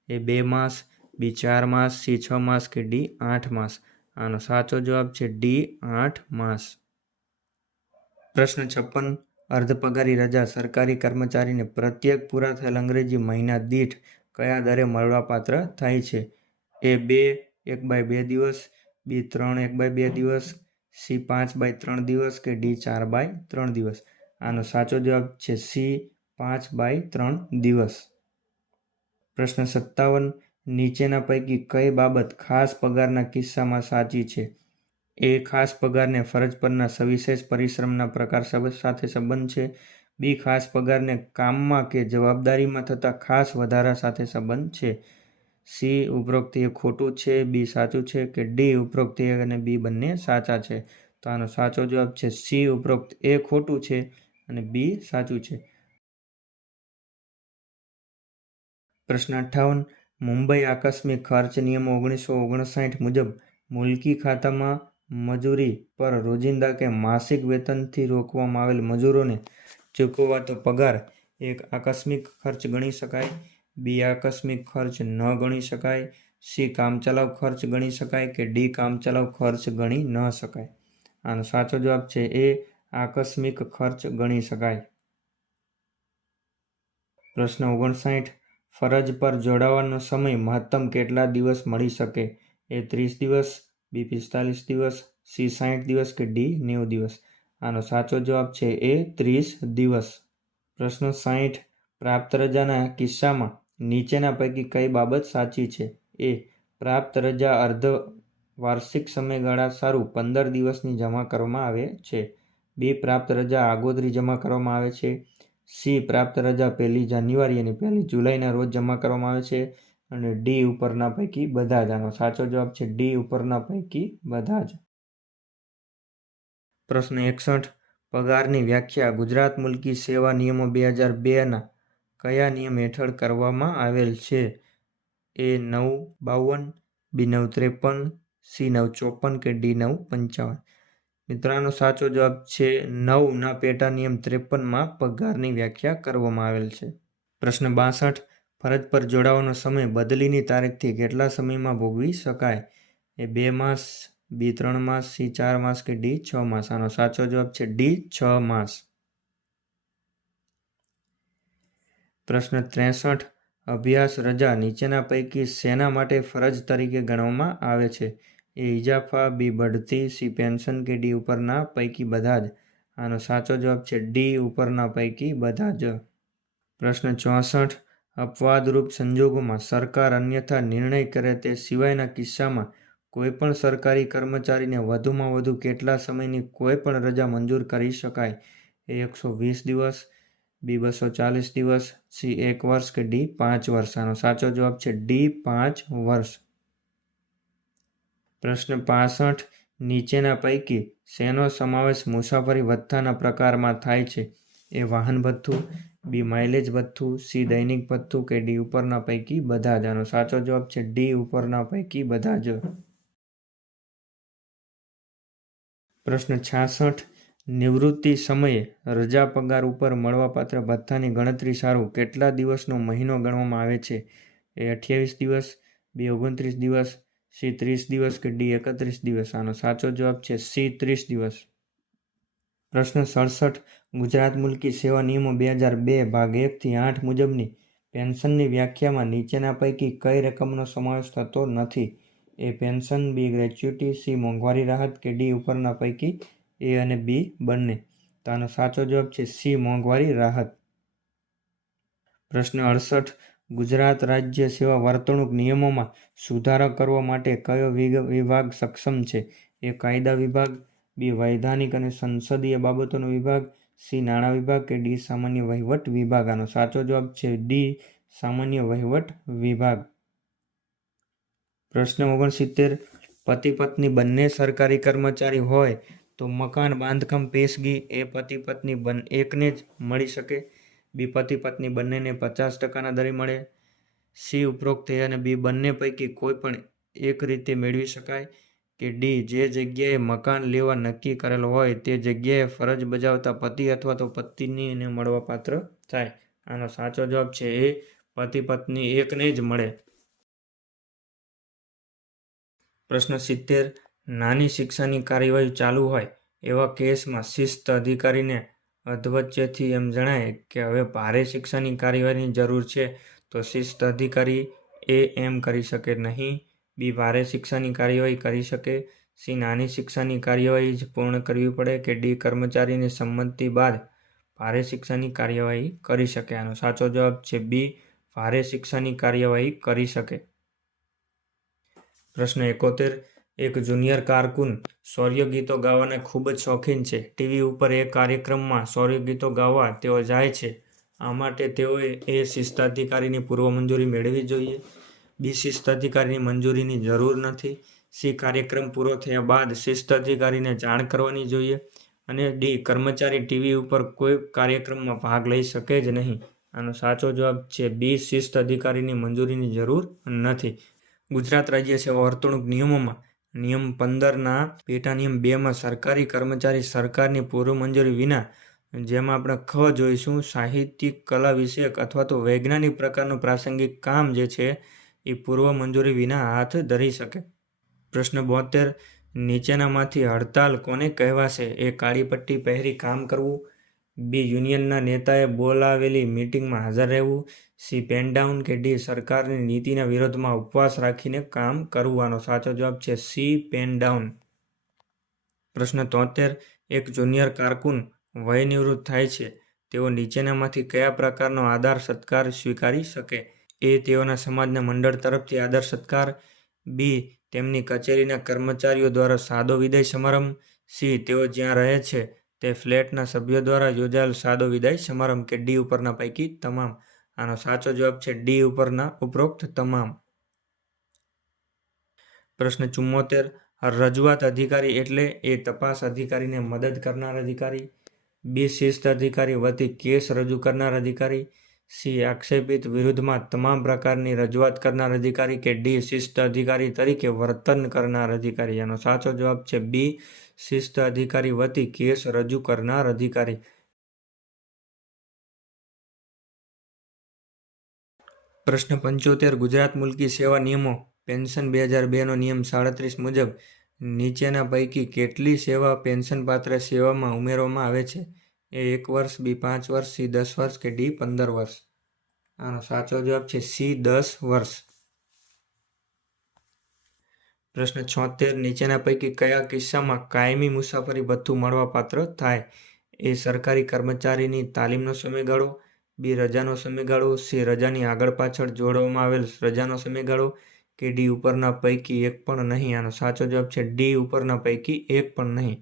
એ 2 માસ, બી 4 માસ, સી 6 માસ કે ડી 8 માસ? આનો સાચો જવાબ છે ડી 8 માસ. પ્રશ્ન 56. અર્ધપગારી રજા સરકારી કર્મચારીને પ્રત્યેક પૂરા થયેલ અંગ્રેજી મહિના દીઠ કયા દરે મળવાપાત્ર થાય છે? એ 2 1/2 દિવસ, બી 3 1/2 દિવસ, સી 5/3 દિવસ કે ડી 4/3 દિવસ? આનો સાચો જવાબ છે સી 5/3 દિવસ. પ્રશ્ન 57. નીચેના પૈકી કઈ બાબત ખાસ પગારના કિસ્સામાં સાચી છે? એ ખાસ પગારને ફરજ પરના સવિશેષ પરિશ્રમના પ્રકાર સાથે સંબંધ છે. બી ખાસ પગારને કામમાં કે જવાબદારીમાં થતા ખાસ વધારા સાથે સંબંધ છે. સી ઉપરોક્ત એ ખોટું છે, બી સાચું છે કે ડી ઉપરોક્ત એ અને બી બંને સાચા છે? તો આનો સાચો જવાબ છે સી ઉપરોક્ત એ ખોટું છે અને બી સાચું છે. પ્રશ્ન 58. મુંબઈ આકસ્મિક ખર્ચ નિયમો 1959 મુજબ મુલકી ખાતામાં મજૂરી પર રોજિંદા કે માસિક વેતનથી રોકવામાં આવેલ મજૂરોને ચૂકવાતો પગાર એક આકસ્મિક ખર્ચ ગણી શકાય, બી આકસ્મિક ખર્ચ ન ગણી શકાય, સી કામચલાઉ ખર્ચ ગણી શકાય કે ડી કામચલાઉ ખર્ચ ગણી ન શકાય? આનો સાચો જવાબ છે એ આકસ્મિક ખર્ચ ગણી શકાય. પ્રશ્ન 59. ફરજ પર જોડાવાનો સમય મહત્તમ કેટલા દિવસ મળી શકે? એ 30 દિવસ, બી 45 દિવસ, સી 60 દિવસ કે ડી 90 દિવસ? આનો સાચો જવાબ છે એ 30 દિવસ. પ્રશ્ન 60. પ્રાપ્ત રજાના કિસ્સામાં નીચેના પૈકી કઈ બાબત સાચી છે? એ પ્રાપ્ત રજા અર્ધ વાર્ષિક સમયગાળા સારું 15 દિવસની જમા કરવામાં આવે છે. બી પ્રાપ્ત રજા આગોતરી જમા કરવામાં આવે છે. સી પ્રાપ્ત રજા 1 જાન્યુઆરી અને 1 જુલાઈના રોજ જમા કરવામાં આવે છે અને ડી ઉપરના પૈકી બધા જ? આનો સાચો જવાબ છે ડી ઉપરના પૈકી બધા જ. પ્રશ્ન 61. પગારની વ્યાખ્યા ગુજરાત મુલકી સેવા નિયમો 2002ના કયા નિયમ હેઠળ કરવામાં આવેલ છે? એ 952, બી 953, સી 954 કે ડી 955? મિત્રોનો સાચો જવાબ છે 9ના પેટા નિયમ 53માં પગારની વ્યાખ્યા કરવામાં આવેલ છે. પ્રશ્ન 62. ફરજ પર જોડાવાનો સમય બદલીની તારીખથી કેટલા સમયમાં ભોગવી શકાય? એ 2 માસ, બી 3 માસ, સી 4 માસ કે ડી 6 માસ? આનો સાચો જવાબ છે ડી 6 માસ. પ્રશ્ન 63. અભ્યાસ રજા નીચેના પૈકી શેના માટે ફરજ તરીકે ગણવામાં આવે છે? એ ઇજાફા, બી બઢતી, સી પેન્શન કે ડી ઉપરના પૈકી બધા જ? આનો સાચો જવાબ છે ડી ઉપરના પૈકી બધા જ. પ્રશ્ન 64. અપવાદરૂપ સંજોગોમાં સરકાર અન્યથા નિર્ણય કરે તે સિવાયના કિસ્સામાં કોઈપણ સરકારી કર્મચારીને વધુમાં વધુ કેટલા સમયની કોઈપણ રજા મંજૂર કરી શકાય? એ 120 દિવસ, બી 240 દિવસ, સી 1 વર્ષ કે ડી 5 વર્ષ? આનો સાચો જવાબ છે ડી 5 વર્ષ. પ્રશ્ન 65. નીચેના પૈકી શેનો સમાવેશ મુસાફરી ભથ્થાના પ્રકારમાં થાય છે? એ વાહન ભથ્થું, બી માઇલેજ ભથ્થું, સી દૈનિક ભથ્થું કે ડી ઉપરના પૈકી બધા જ? આનો સાચો જવાબ છે ડી ઉપરના પૈકી બધા જ. પ્રશ્ન 66. નિવૃત્તિ સમયે રજા પગાર ઉપર મળવાપાત્ર ભથ્થાની ગણતરી સારું કેટલા દિવસનો મહિનો ગણવામાં આવે છે? એ 28 દિવસ, બી 29 દિવસ, સી 30 દિવસ કે ડી 31 દિવસ? આનો સાચો જવાબ છે સી 30 દિવસ. પ્રશ્ન 67 ગુજરાત મુલકી સેવા નિયમો 2002 ભાગ 1 થી 8 મુજબની પેન્શનની વ્યાખ્યામાં નીચેના પૈકી કઈ રકમનો સમાવેશ થતો નથી? એ પેન્શન, બી ગ્રેચ્યુટી, સી મોંઘવારી રાહત કે ડી ઉપરના પૈકી એ અને બી બંને? તો આનો સાચો જવાબ છે સી મોંઘવારી રાહત. પ્રશ્ન 68 ગુજરાત રાજ્ય સેવા વર્તણૂક નિયમોમાં સુધારો કરવા માટે કયો વિભાગ સક્ષમ છે? એ કાયદા વિભાગ, બી વૈધાનિક અને સંસદીય બાબતોનો વિભાગ, સી નાણાં વિભાગ કે ડી સામાન્ય વહીવટ વિભાગ? આનો સાચો જવાબ છે ડી સામાન્ય વહીવટ વિભાગ. પ્રશ્ન 69 પતિ પત્ની બંને સરકારી કર્મચારી હોય તો મકાન બાંધકામ પેશગી એ પતિ પત્ની એકને જ મળી શકે? બી પતિ પત્ની બંનેને 50% દરે મળે? સી ઉપરોક્ત એ અને બી બંને પૈકી કોઈ પણ એક રીતે મેળવી શકાય? કે ડી જે જગ્યાએ મકાન લેવા નક્કી કરેલ હોય તે જગ્યાએ ફરજ બજાવતા પતિ અથવા તો પત્નીને મળવાપાત્ર થાય? આનો સાચો જવાબ છે એ પતિ પત્ની એકને જ મળે. પ્રશ્ન 70 નાની શિક્ષાની કાર્યવાહી ચાલુ હોય એવા કેસમાં શિસ્ત અધિકારીને અધવચ્ચેથી એમ જણાય કે હવે ભારે શિક્ષાની કાર્યવાહીની જરૂર છે તો શિસ્ત અધિકારી એ એમ કરી શકે નહીં, બી ભારે શિક્ષાની કાર્યવાહી કરી શકે, સી નાની શિક્ષાની કાર્યવાહી જ પૂર્ણ કરવી પડે કે ડી કર્મચારીની સંમતિ બાદ ભારે શિક્ષાની કાર્યવાહી કરી શકે? આનો સાચો જવાબ છે બી ભારે શિક્ષાની કાર્યવાહી કરી શકે. પ્રશ્ન 71 એક જુનિયર કારકુન શૌર્ય ગીતો ગાવાના ખૂબ જ શોખીન છે. ટીવી ઉપર એક કાર્યક્રમમાં શૌર્ય ગીતો ગાવા તેઓ જાય છે. આ માટે તેઓએ એ શિસ્ત અધિકારીની પૂર્વ મંજૂરી મેળવવી જોઈએ, બી શિસ્ત અધિકારીની મંજૂરીની જરૂર નથી, સી કાર્યક્રમ પૂરો થયા બાદ શિસ્ત અધિકારીને જાણ કરવાની જોઈએ અને ડી કર્મચારી ટીવી ઉપર કોઈ કાર્યક્રમમાં ભાગ લઈ શકે જ નહીં? આનો સાચો જવાબ છે બી શિસ્ત અધિકારીની મંજૂરીની જરૂર નથી. ગુજરાત રાજ્ય સેવા વર્તણૂક નિયમોમાં નિયમ 15ના પેટા નિયમ 2માં સરકારી કર્મચારી સરકારની પૂર્વ મંજૂરી વિના, જેમાં આપણે ખ જોઈશું, સાહિત્યિક, કલા વિષયક અથવા તો વૈજ્ઞાનિક પ્રકારનું પ્રાસંગિક કામ જે છે એ પૂર્વ મંજૂરી વિના હાથ ધરી શકે. પ્રશ્ન 72 નીચેનામાંથી હડતાલ કોને કહેવાશે? એ કાળી પટ્ટી પહેરી કામ કરવું, બી યુનિયનના નેતાએ બોલાવેલી મીટિંગમાં હાજર રહેવું, સી પેન ડાઉન કે ડી સરકારની નીતિના વિરોધમાં ઉપવાસ રાખીને કામ કરવું? આનો સાચો જવાબ છે સી પેન ડાઉન. પ્રશ્ન 73 એક જુનિયર કારકુન વય નિવૃત્ત થાય છે તેઓ નીચેનામાંથી કયા પ્રકારનો આદર સત્કાર સ્વીકારી શકે? એ તેઓના સમાજના મંડળ તરફથી આદર સત્કાર, બી તેમની કચેરીના કર્મચારીઓ દ્વારા સાદો વિદાય સમારંભ, સી તેઓ જ્યાં રહે છે તે ફ્લેટના સભ્યો દ્વારા યોજાયેલ સાદો વિદાય સમારંભ કે ડી ઉપરના પૈકી તમામ? આનો સાચો જવાબ છે ડી ઉપરના ઉપરોક્ત તમામ. પ્રશ્ન 74 રજૂઆત અધિકારી એટલે એ તપાસ અધિકારીને મદદ કરનાર અધિકારી, બી શિસ્ત અધિકારી વતી કેસ રજૂ કરનાર અધિકારી, સી આક્ષેપિત વિરુદ્ધમાં તમામ પ્રકારની રજૂઆત કરનાર અધિકારી કે ડી શિસ્ત અધિકારી તરીકે વર્તન કરનાર અધિકારી? આનો સાચો જવાબ છે બી શિસ્ત અધિકારી વતી કેસ રજૂ કરનાર અધિકારી. પ્રશ્ન 75 ગુજરાત મુલકી સેવા નિયમો પેન્શન 2002નો નિયમ 37 મુજબ નીચેના પૈકી કેટલી સેવા પેન્શનપાત્ર સેવામાં ઉમેરવામાં આવે છે? એ 1 વર્ષ, બી 5 વર્ષ, સી 10 વર્ષ કે ડી 15 વર્ષ? આનો સાચો જવાબ છે સી 10 વર્ષ. પ્રશ્ન 76 નીચેના પૈકી કયા કિસ્સામાં કાયમી મુસાફરી ભથ્થું મળવાપાત્ર થાય? એ સરકારી કર્મચારીની તાલીમનો સમયગાળો, બી રજાનો સમયગાળો, સી રજાની આગળ પાછળ જોડવામાં આવેલ રજાનો સમયગાળો કે ડી ઉપરના પૈકી એક પણ નહીં? આનો સાચો જવાબ છે ડી ઉપરના પૈકી એક પણ નહીં.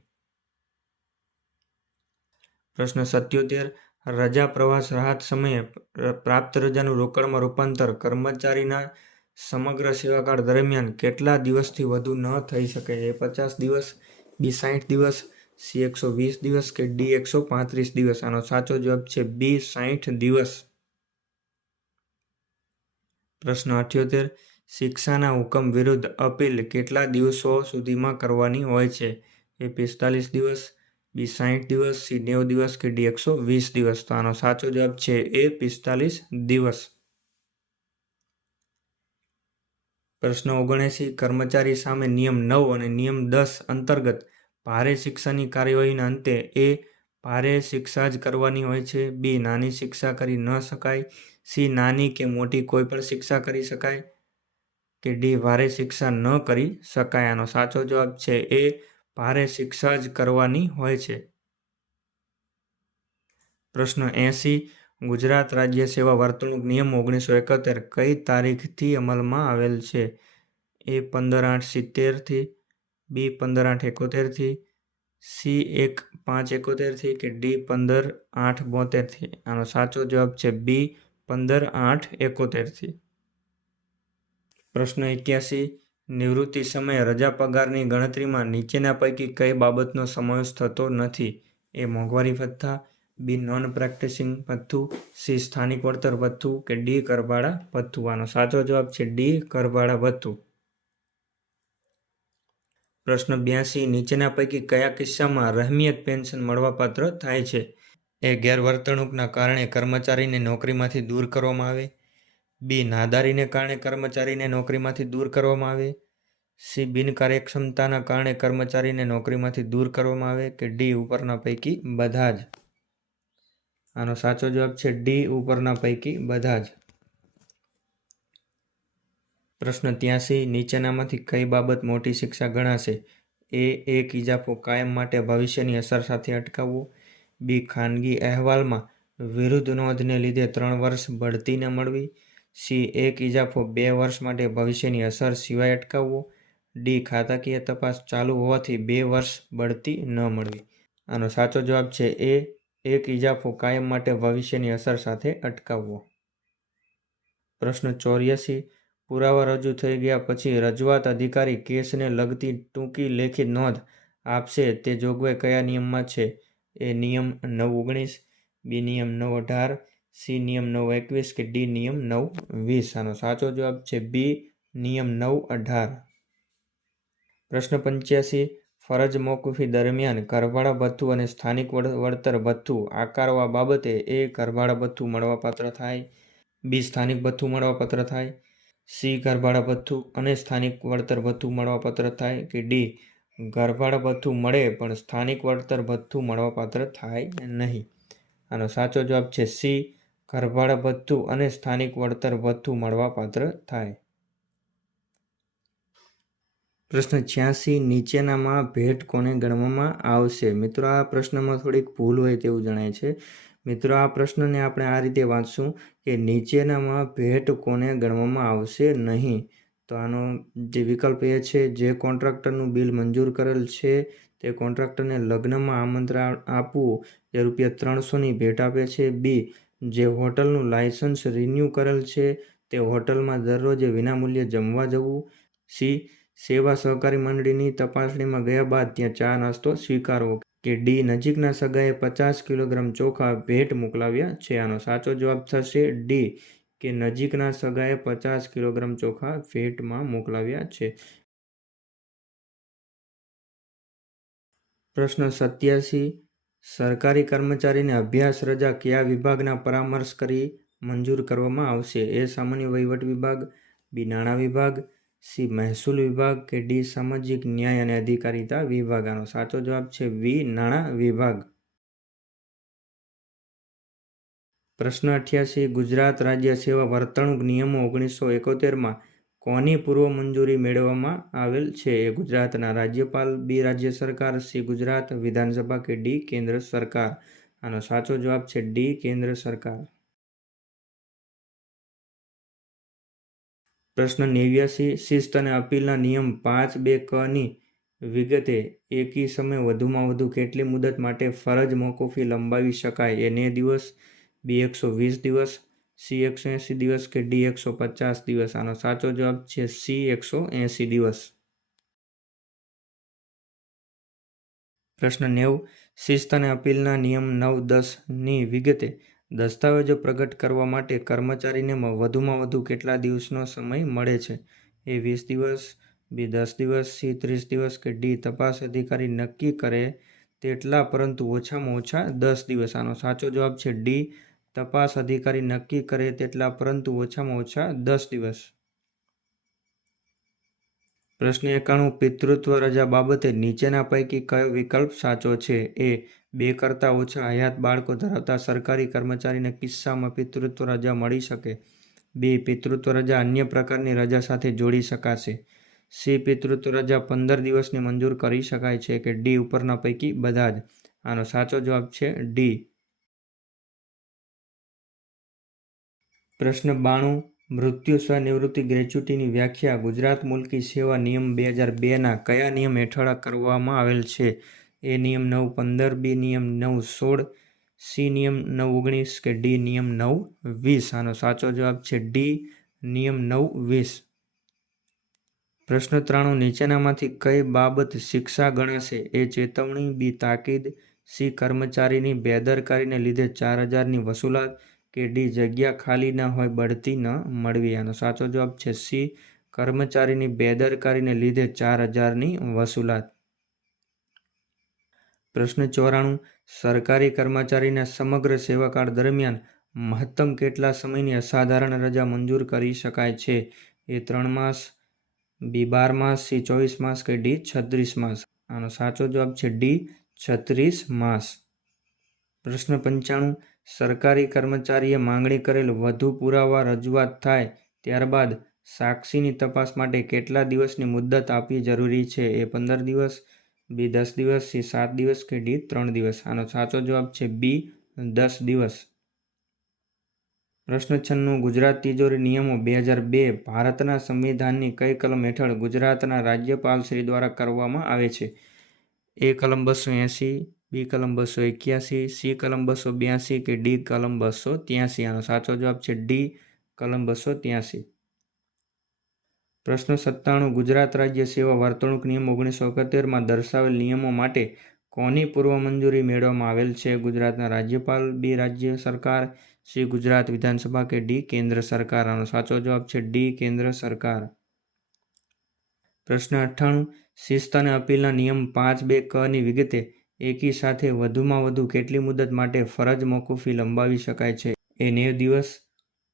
પ્રશ્ન 77 રજા પ્રવાસ રાહત સમયે પ્રાપ્ત રજાનું રોકડમાં રૂપાંતર કર્મચારીના સમગ્ર સેવાકાળ દરમિયાન કેટલા દિવસથી વધુ ન થઈ શકે? એ 50 દિવસ, બી 60 દિવસ, સી 120 દિવસ કે ડી 135 દિવસ? આનો સાચો જવાબ છે બી 60 દિવસ. પ્રશ્ન 78 શિક્ષાના હુકમ વિરુદ્ધ અપીલ કેટલા દિવસો સુધીમાં કરવાની હોય છે? એ 45 દિવસ, બી 60 દિવસ, સી 90 દિવસ કે ડી 120 દિવસ? તો આનો સાચો જવાબ છે એ 45 દિવસ. પ્રશ્ન 79, કર્મચારી સામે નિયમ 9 અને નિયમ 10 અંતર્ગત ભારે શિક્ષાની કાર્યવાહીના અંતે એ ભારે શિક્ષા જ કરવાની હોય છે, બી નાની શિક્ષા કરી ન શકાય, સી નાની કે મોટી કોઈ પણ શિક્ષા કરી શકાય, કે ડી ભારે શિક્ષા ન કરી શકાય? આનો સાચો જવાબ છે એ ભારે શિક્ષા જ કરવાની હોય છે. પ્રશ્ન 80, ગુજરાત રાજ્ય સેવા વર્તણૂક નિયમ 1971 કઈ તારીખથી અમલમાં આવેલ છે? એ 15/8/70થી, બી 15/8/71થી, સી 1/5/71થી કે ડી 15/8/72થી? આનો સાચો જવાબ છે બી 15/8/71થી. પ્રશ્ન 81, નિવૃત્તિ સમયે રજા પગારની ગણતરીમાં નીચેના પૈકી કઈ બાબતનો સમાવેશ થતો નથી? એ મોંઘવારી ભથ્થા, બી નોન પ્રેક્ટિસિંગ ભથ્થું, સી સ્થાનિક વળતર ભથ્થું કે ડી કરભાડા ભથ્થું? આનો સાચો જવાબ છે ડી કરભાડા ભથ્થું. પ્રશ્ન 82, નીચેના પૈકી કયા કિસ્સામાં રહેમિયત પેન્શન મળવાપાત્ર થાય છે? એ ગેરવર્તણૂકના કારણે કર્મચારીને નોકરીમાંથી દૂર કરવામાં આવે, બી નાદારીને કારણે કર્મચારીને નોકરીમાંથી દૂર કરવામાં આવે, સી બિનકાર્યક્ષમતાના કારણે કર્મચારીને નોકરીમાંથી દૂર કરવામાં આવે કે ડી ઉપરના પૈકી બધા જ? આનો સાચો જવાબ છે ડી ઉપરના પૈકી બધા જ. પ્રશ્ન 83, નીચેનામાંથી કઈ બાબત મોટી શિક્ષા ગણાશે? એ એક ઇજાફો કાયમ માટે ભવિષ્યની અસર સાથે અટકાવવો, બી ખાનગી અહેવાલમાં વિરુદ્ધ નોંધને લીધે 3 વર્ષ બઢતી ન મળવી, સી એક ઇજાફો 2 વર્ષ માટે ભવિષ્યની અસર સિવાય અટકાવવો, ડી ખાતાકીય તપાસ ચાલુ હોવાથી 2 વર્ષ બઢતી ન મળવી? આનો સાચો જવાબ છે એ એક ઇજાફો કાયમ માટે ભવિષ્યની અસર સાથે અટકાવવો. પ્રશ્ન 84, પુરાવા રજૂ થઈ ગયા પછી રજૂઆત અધિકારી કેસને લગતી ટૂંકી લેખિત નોંધ આપશે તે જોગવાઈ કયા નિયમમાં છે? એ નિયમ 9-19, બી નિયમ 9-18, સી નિયમ 9-21 કે ડી નિયમ 9-20? આનો સાચો જવાબ છે બી નિયમ 9-18. પ્રશ્ન 85, ફરજ મોકૂફી દરમિયાન કરભાડા ભથ્થું અને સ્થાનિક વળતર ભથ્થું આકારવા બાબતે એ કરભાડા ભથ્થું મળવાપાત્ર થાય, બી સ્થાનિક ભથ્થું મળવાપાત્ર થાય, સી કરભાડા ભથ્થું અને સ્થાનિક વળતર ભથ્થું મળવાપાત્ર થાય કે ડી કરભાડા ભથ્થું મળે પણ સ્થાનિક વળતર ભથ્થું મળવાપાત્ર થાય નહીં? આનો સાચો જવાબ છે સી કરભાડા ભથ્થું અને સ્થાનિક વળતર ભથ્થું મળવાપાત્ર થાય. પ્રશ્ન 86, નીચેનામાં ભેટ કોને ગણવામાં આવશે? મિત્રો, આ પ્રશ્નમાં થોડીક ભૂલ હોય તેવું જણાય છે. મિત્રો, આ પ્રશ્નને આપણે આ રીતે વાંચશું કે નીચેનામાં ભેટ કોને ગણવામાં આવશે નહીં? તો આનો જે વિકલ્પ એ છે, જે કોન્ટ્રાક્ટરનું બિલ મંજૂર કરેલ છે તે કોન્ટ્રાક્ટરને લગ્નમાં આમંત્રણ આપવું જે ₹300ની ભેટ આપે છે, બી જે હોટલનું લાયસન્સ રિન્યૂ કરેલ છે તે હોટલમાં દરરોજ વિનામૂલ્યે જમવા જવું, સી સેવા સહકારી મંડળીની તપાસણીમાં ગયા બાદ ત્યાં ચા નાસ્તો સ્વીકારવો કે ડી નજીકના સગાએ 50 કિલોગ્રામ ચોખા ભેટ મોકલાવ્યા છે? આનો સાચો જવાબ થશે ડી કે નજીકના સગાએ 50 કિલોગ્રામ ચોખા ભેટમાં મોકલાવ્યા છે. પ્રશ્ન 87, સરકારી કર્મચારીને અભ્યાસ રજા કયા વિભાગના પરામર્શ કરી મંજૂર કરવામાં આવશે? એ સામાન્ય વહીવટ વિભાગ, બી નાણાં વિભાગ, સી મહેસૂલ વિભાગ કે ડી સામાજિક ન્યાય અને અધિકારીતા વિભાગ? આનો સાચો જવાબ છે બી નાણાં વિભાગ. પ્રશ્ન 88, ગુજરાત રાજ્ય સેવા વર્તણૂક નિયમો 1971માં કોની પૂર્વ મંજૂરી મેળવવામાં આવેલ છે? એ ગુજરાતના રાજ્યપાલ, બી રાજ્ય સરકાર, સી ગુજરાત વિધાનસભા કે ડી કેન્દ્ર સરકાર? આનો સાચો જવાબ છે ડી કેન્દ્ર સરકાર. પ્રશ્ન 89, શિસ્ત અને અપીલના નિયમ 5(2) ની વિગતે એકી સમયે વધુમાં વધુ કેટલી મુદત માટે ફરજ મોકૂફી લંબાવી શકાય? એ 90 દિવસ, બી 120 દિવસ, સી 180 દિવસ કે ડી 150 દિવસ? આનો સાચો જવાબ છે સી 180 દિવસ. પ્રશ્ન 90, શિસ્ત અને અપીલના નિયમ 9-10 ની વિગતે દસ્તાવેજો પ્રગટ કરવા માટે કર્મચારીને વધુમાં વધુ કેટલા દિવસનો સમય મળે છે? એ 20 દિવસ, બી 10 દિવસ, સી 30 દિવસ કે ડી તપાસ અધિકારી નક્કી કરે તેટલા પરંતુ ઓછામાં ઓછા 10 દિવસ. આનો સાચો જવાબ છે ડી. તપાસ અધિકારી નક્કી કરે તેટલા પરંતુ ઓછામાં ઓછા 10 દિવસ. પ્રશ્ન 91. પિતૃત્વ રજા બાબતે નીચેના પૈકી કયો વિકલ્પ સાચો છે? એ. 2 કરતાં ઓછા હયાત બાળકો ધરાવતા સરકારી કર્મચારીને કિસ્સામાં પિતૃત્વ રજા મળી શકે. બી. પિતૃત્વ રજા અન્ય પ્રકારની રજા સાથે જોડી શકાશે. સી. પિતૃત્વ રજા 15 દિવસની મંજૂર કરી શકાય છે કે ડી. ઉપરના પૈકી બધા જ? આનો સાચો જવાબ છે ડી. પ્રશ્ન 92. મૃત્યુ સ્વનિવૃત્તિ ગ્રેચ્યુટીની વ્યાખ્યા ગુજરાત મુલકી સેવા નિયમ 2002ના કયા નિયમ હેઠળ કરવામાં આવેલ છે? એ. નિયમ 9-15, બી. નિયમ 9-16, સી. નિયમ 9-19 કે ડી. નિયમ 9-20? આનો સાચો જવાબ છે ડી. નિયમ 9-20. પ્રશ્ન 93. નીચેનામાંથી કઈ બાબત શિક્ષા ગણાશે? એ. ચેતવણી, બી. તાકીદ, સી. કર્મચારીની બેદરકારીને લીધે 4000ની વસૂલાત કે ડી. જગ્યા ખાલી ન હોય બઢતી ન મળવી? આનો સાચો જવાબ છે સી. કર્મચારીની બેદરકારીને લીધે 4000ની વસૂલાત. પ્રશ્ન 94. સરકારી કર્મચારીના સમગ્ર સેવાકાળ દરમિયાન મહત્તમ કેટલા સમયની અસાધારણ રજા મંજૂર કરી શકાય છે? એ. 3 માસ, બી. 12 માસ, સી. 24 માસ કે ડી. 36 માસ? આનો સાચો જવાબ છે ડી. 36 માસ. પ્રશ્ન 95. સરકારી કર્મચારીએ માંગણી કરેલ વધુ પુરાવા રજૂઆત થાય ત્યારબાદ સાક્ષીની તપાસ માટે કેટલા દિવસની મુદત આપવી જરૂરી છે? એ. 15 દિવસ, બી. 10 દિવસ, સી. 7 દિવસ કે ડી. 3 દિવસ? આનો સાચો જવાબ છે બી. 10 દિવસ. પ્રશ્ન 96. ગુજરાત તિજોરી નિયમો 2002 ભારતના સંવિધાનની કઈ કલમ હેઠળ ગુજરાતના રાજ્યપાલશ્રી દ્વારા કરવામાં આવે છે? એ. કલમ 280, બી. કલમ 281, સી. કલમ 282 કે ડી. કલમ 283? આનો સાચો જવાબ છે ડી. કલમ 283. પ્રશ્ન 97. ગુજરાત રાજ્ય સેવા વર્તણૂક નિયમ 1971માં દર્શાવેલ નિયમો માટે કોની પૂર્વ મંજૂરી મેળવવામાં આવેલ છે? ગુજરાતના રાજ્યપાલ, બી. રાજ્ય સરકાર, સી. ગુજરાત વિધાનસભા કે ડી. કેન્દ્ર સરકાર? આનો સાચો જવાબ છે ડી. કેન્દ્ર સરકાર. પ્રશ્ન 98. શિસ્ત અને અપીલના નિયમ 5(2) ક ની વિગતે એકી સાથે વધુમાં વધુ કેટલી મુદત માટે ફરજ મોકૂફી લંબાવી શકાય છે? એ. 90 દિવસ,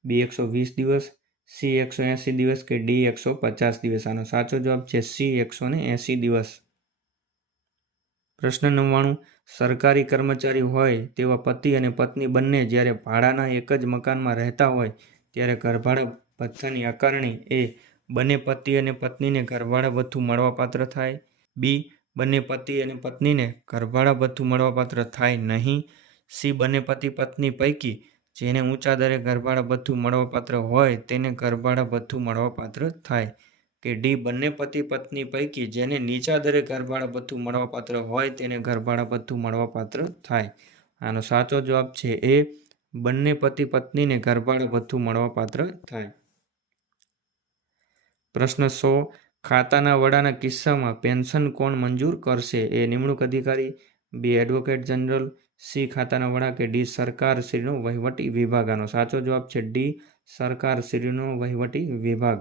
બી. 120 દિવસ, સી. 180 દિવસ કે ડી. 150 દિવસ? આનો સાચો જવાબ છે સી. 180 દિવસ. પ્રશ્ન 99. સરકારી કર્મચારી હોય તેવા પતિ અને પત્ની બંને જ્યારે ભાડાના એક જ મકાનમાં રહેતા હોય ત્યારે ઘરભાડા ભથ્થાની આકારણી એ. બંને પતિ અને પત્નીને ઘરભાડા ભથ્થું મળવાપાત્ર થાય. બી. બંને પતિ અને પત્નીને ઘરભાડા ભથ્થું મળવાપાત્ર થાય નહીં. સી. બંને પતિ પત્ની પૈકી જેને ઊંચા દરે ઘરભાડા ભથ્થું મળવાપાત્ર હોય તેને ઘરભાડા ભથ્થું મળવાપાત્ર થાય કે ડી. બંને પતિ પત્ની પૈકી જેને નીચા દરે ઘરભાડા ભથ્થું મળવાપાત્ર હોય તેને ઘરભાડા ભથ્થું મળવાપાત્ર થાય? આનો સાચો જવાબ છે એ. બંને પતિ પત્નીને ઘરભાડા ભથ્થું મળવાપાત્ર થાય. પ્રશ્ન 100. ખાતાના વડાના કિસ્સામાં પેન્શન કોણ મંજૂર કરશે? એ. નિમણૂક અધિકારી, બી. Advocate general, C. ખાતાના વડા કે ડી. સરકારશ્રીનો વહીવટી વિભાગ? આનો સાચો જવાબ છે ડી. સરકારશ્રીનો વહીવટી વિભાગ.